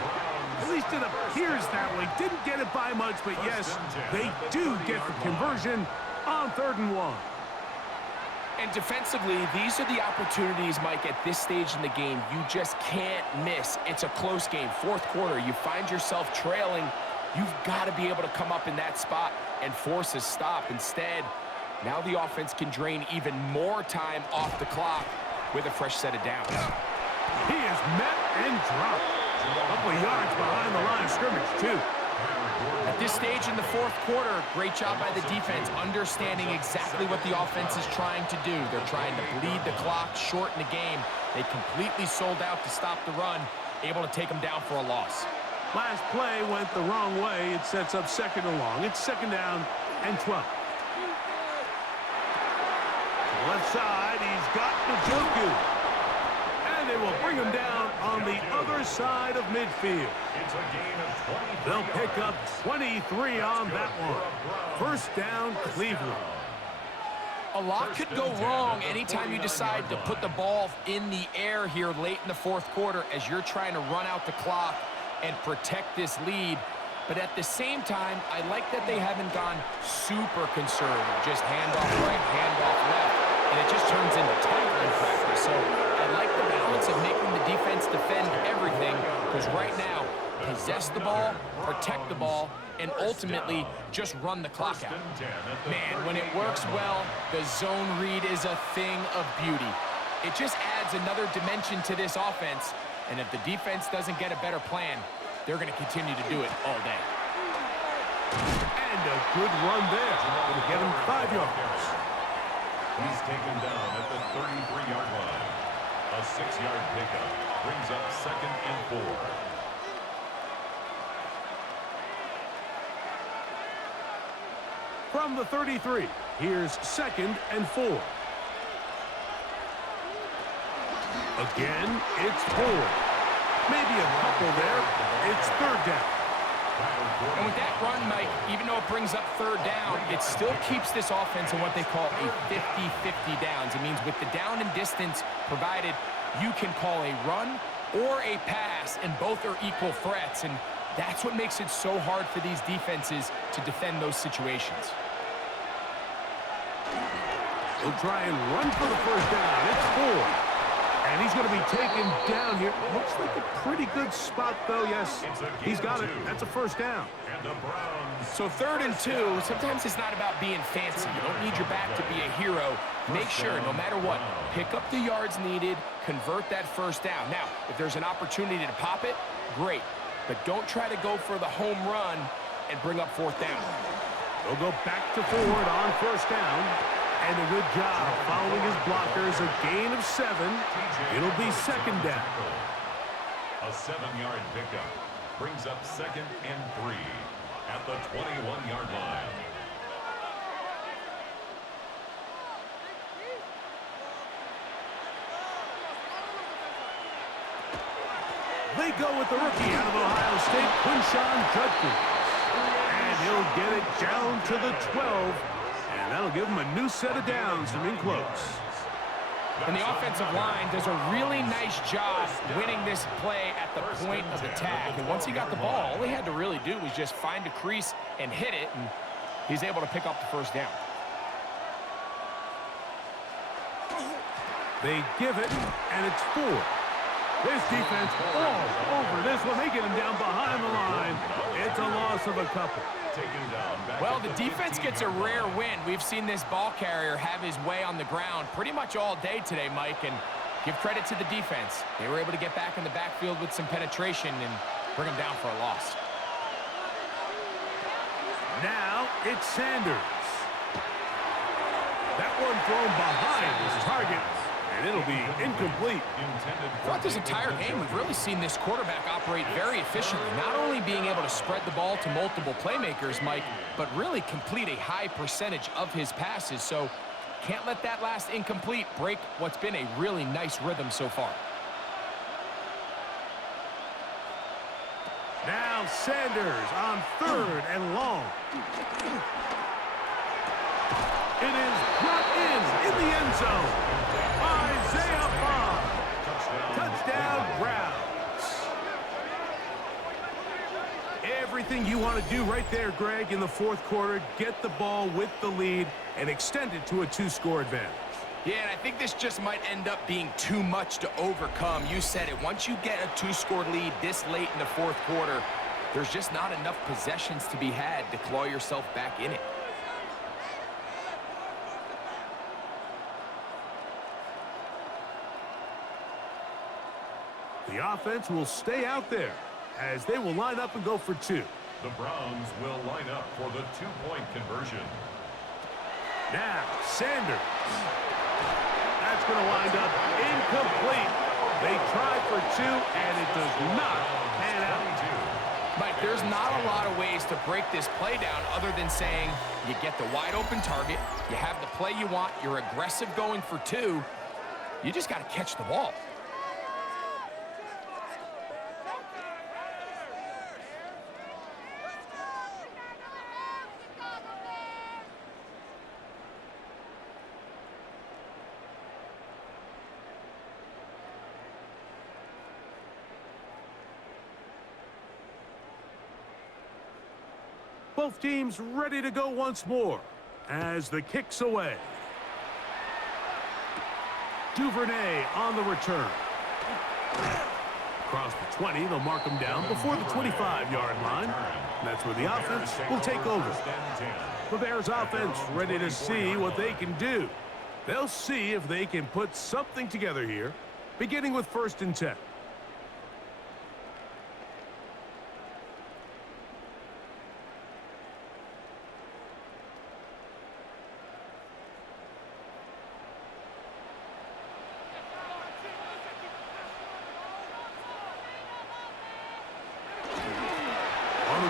At least it appears that way. Didn't get it by much, but yes, they do get the conversion on 3rd and 1. And defensively, these are the opportunities, Mike, at this stage in the game you just can't miss. It's a close game. 4th quarter, you find yourself trailing. You've got to be able to come up in that spot and force a stop. Instead, now the offense can drain even more time off the clock with a fresh set of downs. He is met and dropped. A couple of yards behind the line of scrimmage, too. At this stage in the 4th quarter, great job by the defense understanding exactly what the offense is trying to do. They're trying to bleed the clock, shorten the game. They completely sold out to stop the run, able to take them down for a loss. Last play went the wrong way. It sets up 2nd and long. It's 2nd down and 12. To the left side, he's got Njoku. And they will bring him down on the other side of midfield. It's a gain of 20. They'll pick up 23 on that one. First down, Cleveland. A lot could go wrong anytime you decide to put the ball in the air here late in the 4th quarter as you're trying to run out the clock and protect this lead. But at the same time, I like that they haven't gone super conservative. Just handoff right, handoff left, and it just turns into tackling practice. So I like the balance of making the defense defend everything, because right now, possess the ball, protect the ball, and ultimately just run the clock out. Man, when it works well, the zone read is a thing of beauty. It just adds another dimension to this offense, and if the defense doesn't get a better plan, they're going to continue to do it all day. And a good run there. Going to get him 5 yards. He's taken down at the 33-yard line. A 6-yard pickup brings up 2nd and 4. From the 33, here's 2nd and 4. Again, it's 4. Maybe a couple there. It's 3rd down. And with that run, Mike, even though it brings up 3rd down, it still keeps this offense in what they call a 50-50 downs. It means with the down and distance provided, you can call a run or a pass, and both are equal threats. And that's what makes it so hard for these defenses to defend those situations. He'll try and run for the first down. It's 4. And he's going to be taken down here. Looks like a pretty good spot, though. Yes, he's got it. That's a first down. And the Browns. So 3rd and 2, sometimes it's not about being fancy. You don't need your back to be a hero. Make sure, no matter what, pick up the yards needed, convert that first down. Now, if there's an opportunity to pop it, great. But don't try to go for the home run and bring up 4th down. They'll go back to forward on first down. And a good job following his blockers. A gain of 7. It'll be 2nd down. A 7-yard pickup brings up 2nd and 3 at the 21-yard line. They go with the rookie out of Ohio State, Quinshawn Judkins. And he'll get it down to the 12. And that'll give him a new set of downs from in close. And the offensive line does a really nice job winning this play at the point of attack. And once he got the ball, all he had to really do was just find a crease and hit it, and he's able to pick up the first down. They give it, and it's 4. This defense all over this one. They get him down behind the line. It's a loss of a couple. Well, the defense gets a rare win. We've seen this ball carrier have his way on the ground pretty much all day today, Mike, and give credit to the defense. They were able to get back in the backfield with some penetration and bring him down for a loss. Now it's Sanders. That one thrown behind his target, and it'll be incomplete. Throughout this entire game, we've really seen this quarterback operate very efficiently, not only being able to spread the ball to multiple playmakers, Mike, but really complete a high percentage of his passes. So can't let that last incomplete break what's been a really nice rhythm so far. Now Sanders on 3rd and long. It is brought in the end zone. Isaiah Bond. Touchdown, Browns. Everything you want to do right there, Greg, in the 4th quarter. Get the ball with the lead and extend it to a 2-score advantage. Yeah, and I think this just might end up being too much to overcome. You said it. Once you get a 2-score lead this late in the 4th quarter, there's just not enough possessions to be had to claw yourself back in it. The offense will stay out there as they will line up and go for 2. The Browns will line up for the 2-point conversion. Now, Sanders. That's going to wind up incomplete. They try for 2, and it does not pan out. Mike, there's not a lot of ways to break this play down other than saying you get the wide open target, you have the play you want, you're aggressive going for 2, you just got to catch the ball. Both teams ready to go once more as the kick's away. Duvernay on the return. Across the 20, they'll mark him down before the 25-yard line. And that's where the offense will take over. The Bears offense ready to see what they can do. They'll see if they can put something together here, beginning with 1st and 10.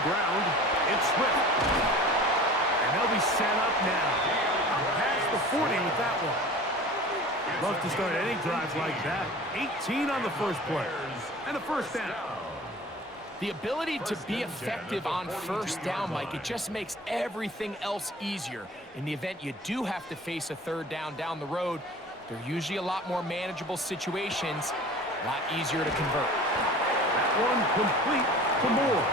Ground, it's Swift. And they'll be set up now. Up past the 40 with that one. Love to start any drive like that. 18 on the first play. And a first down. The ability to be effective on first down, Mike, it just makes everything else easier. In the event you do have to face a 3rd down the road, they're usually a lot more manageable situations, a lot easier to convert. That one complete to Moore.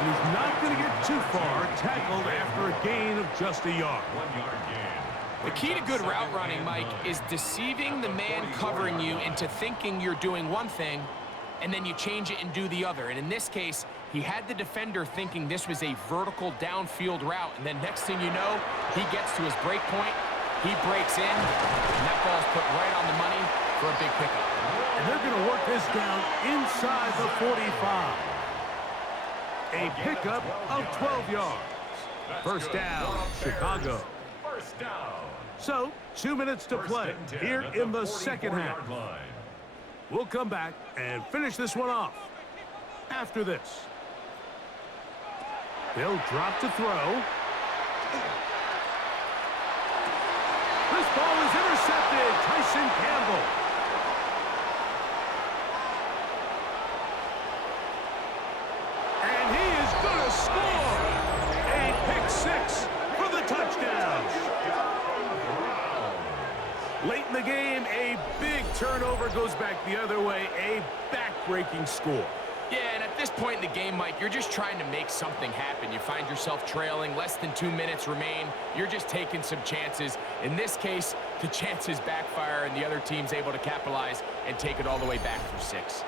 And he's not going to get too far, tackled after a gain of just a yard. 1-yard gain. The key to good route running, Mike, is deceiving the man covering you into thinking you're doing one thing, and then you change it and do the other. And in this case, he had the defender thinking this was a vertical downfield route, and then next thing you know, he gets to his break point, he breaks in, and that ball's put right on the money for a big pickup. And they're going to work this down inside the 45. A pickup of 12 yards. First down, Chicago. First down. So, 2 minutes to play here in the second half. We'll come back and finish this one off after this. They'll drop to throw. This ball is intercepted. Tyson Campbell. And he is going to score. A pick six for the touchdown. Late in the game, a big turnover goes back the other way. A back-breaking score. Yeah, and at this point in the game, Mike, you're just trying to make something happen. You find yourself trailing, less than 2 minutes remain. You're just taking some chances. In this case, the chances backfire, and the other team's able to capitalize and take it all the way back for 6.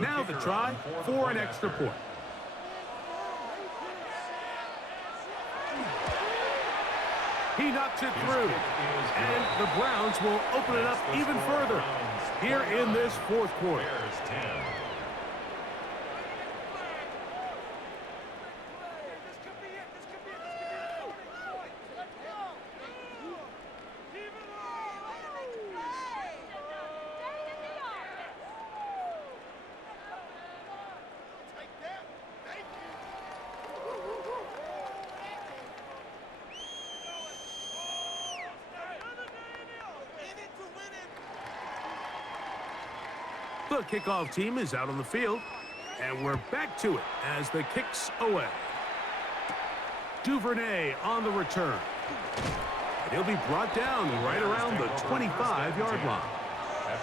Now the try for an extra point. He knocks it through. And the Browns will open it up even further here in this fourth quarter. The kickoff team is out on the field, and we're back to it as the kick's away. Duvernay on the return. And he'll be brought down right around the 25-yard line.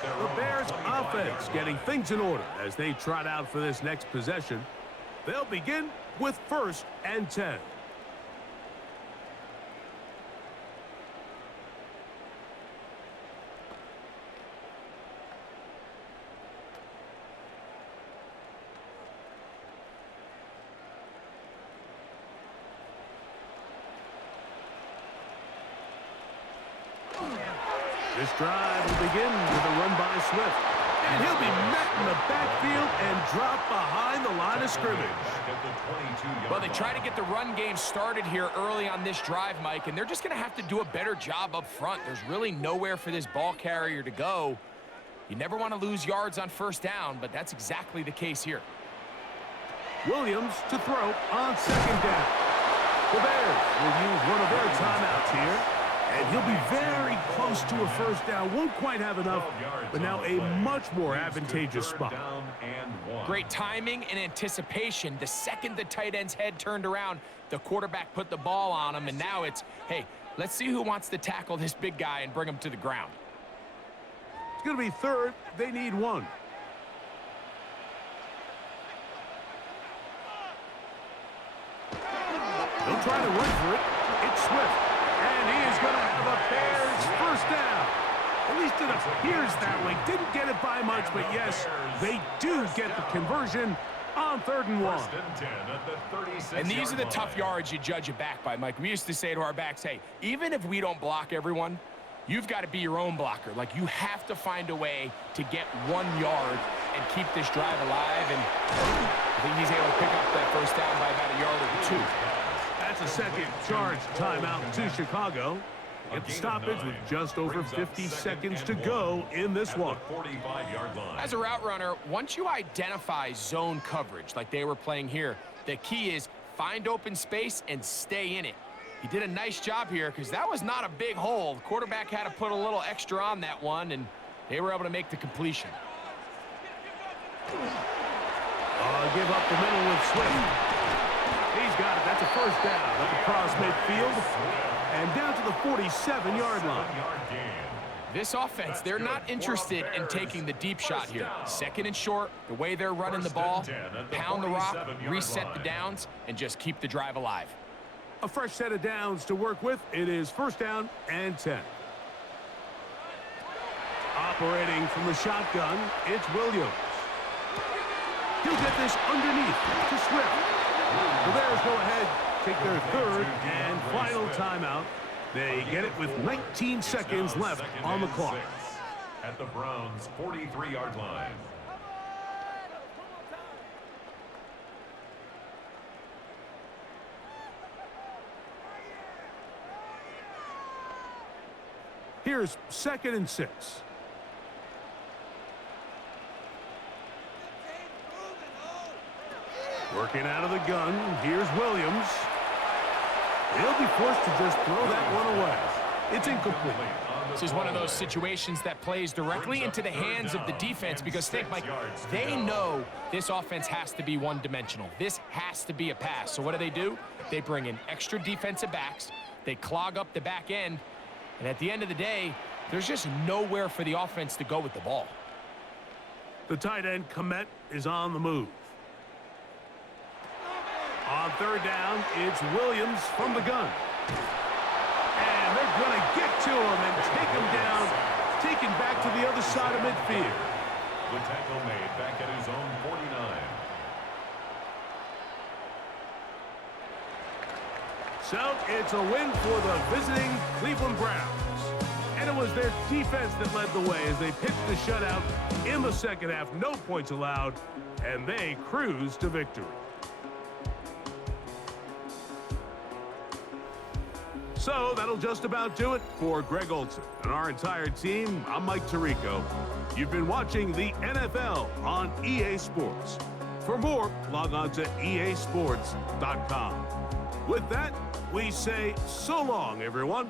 The Bears offense getting things in order as they trot out for this next possession. They'll begin with 1st and 10. This drive will begin with a run by Swift. And he'll be met in the backfield and dropped behind the line of scrimmage. Well, they try to get the run game started here early on this drive, Mike, and they're just going to have to do a better job up front. There's really nowhere for this ball carrier to go. You never want to lose yards on 1st down, but that's exactly the case here. Williams to throw on 2nd down. The Bears will use one of their timeouts here. And he'll be very close to a 1st down. Won't quite have enough, but now a much more advantageous spot. Great timing and anticipation. The second the tight end's head turned around, the quarterback put the ball on him, and now it's, hey, let's see who wants to tackle this big guy and bring him to the ground. It's going to be 3rd. They need 1. They'll try to run for it. It's Swift. And he is going to have a Bears 1st down. At least it appears that way. Didn't get it by much, but yes, they do get the conversion on 3rd and 1. And these are the tough yards you judge it back by, Mike. We used to say to our backs, hey, even if we don't block everyone, you've got to be your own blocker. Like, you have to find a way to get 1 yard and keep this drive alive. And I think he's able to pick up that 1st down by about a yard or 2. That's a second charge timeout to Chicago. Get the stoppage with just over 50 seconds to go in this one. As a route runner, once you identify zone coverage like they were playing here, the key is find open space and stay in it. He did a nice job here because that was not a big hole. The quarterback had to put a little extra on that one, and they were able to make the completion. Give up the middle with Swift. He's got it. That's a first down up across midfield and down to the 47-yard line. This offense, they're not interested in taking the deep shot here. Second and short, the way they're running the ball, pound the rock, reset the downs, and just keep the drive alive. A fresh set of downs to work with. It is first down and 10. Operating from the shotgun, it's Williams. He'll get this underneath to Swift. The Bears go ahead, take their third and final timeout. They get it with 19 seconds left on the clock. At the Browns' 43-yard line. Here's 2nd and 6. Working out of the gun, here's Williams. He'll be forced to just throw that one away. It's incomplete. This is one of those situations that plays directly into the hands of the defense because think, Mike, they know this offense has to be one-dimensional. This has to be a pass. So what do? They bring in extra defensive backs. They clog up the back end. And at the end of the day, there's just nowhere for the offense to go with the ball. The tight end, Komet, is on the move. On third down, it's Williams from the gun. And they're going to get to him and take him down, taken back to the other side of midfield. The tackle made back at his own 49. So it's a win for the visiting Cleveland Browns. And it was their defense that led the way as they pitched the shutout in the second half. No points allowed, and they cruised to victory. So that'll just about do it for Greg Olson and our entire team. I'm Mike Tirico. You've been watching the NFL on EA Sports. For more, log on to easports.com. With that, we say so long, everyone.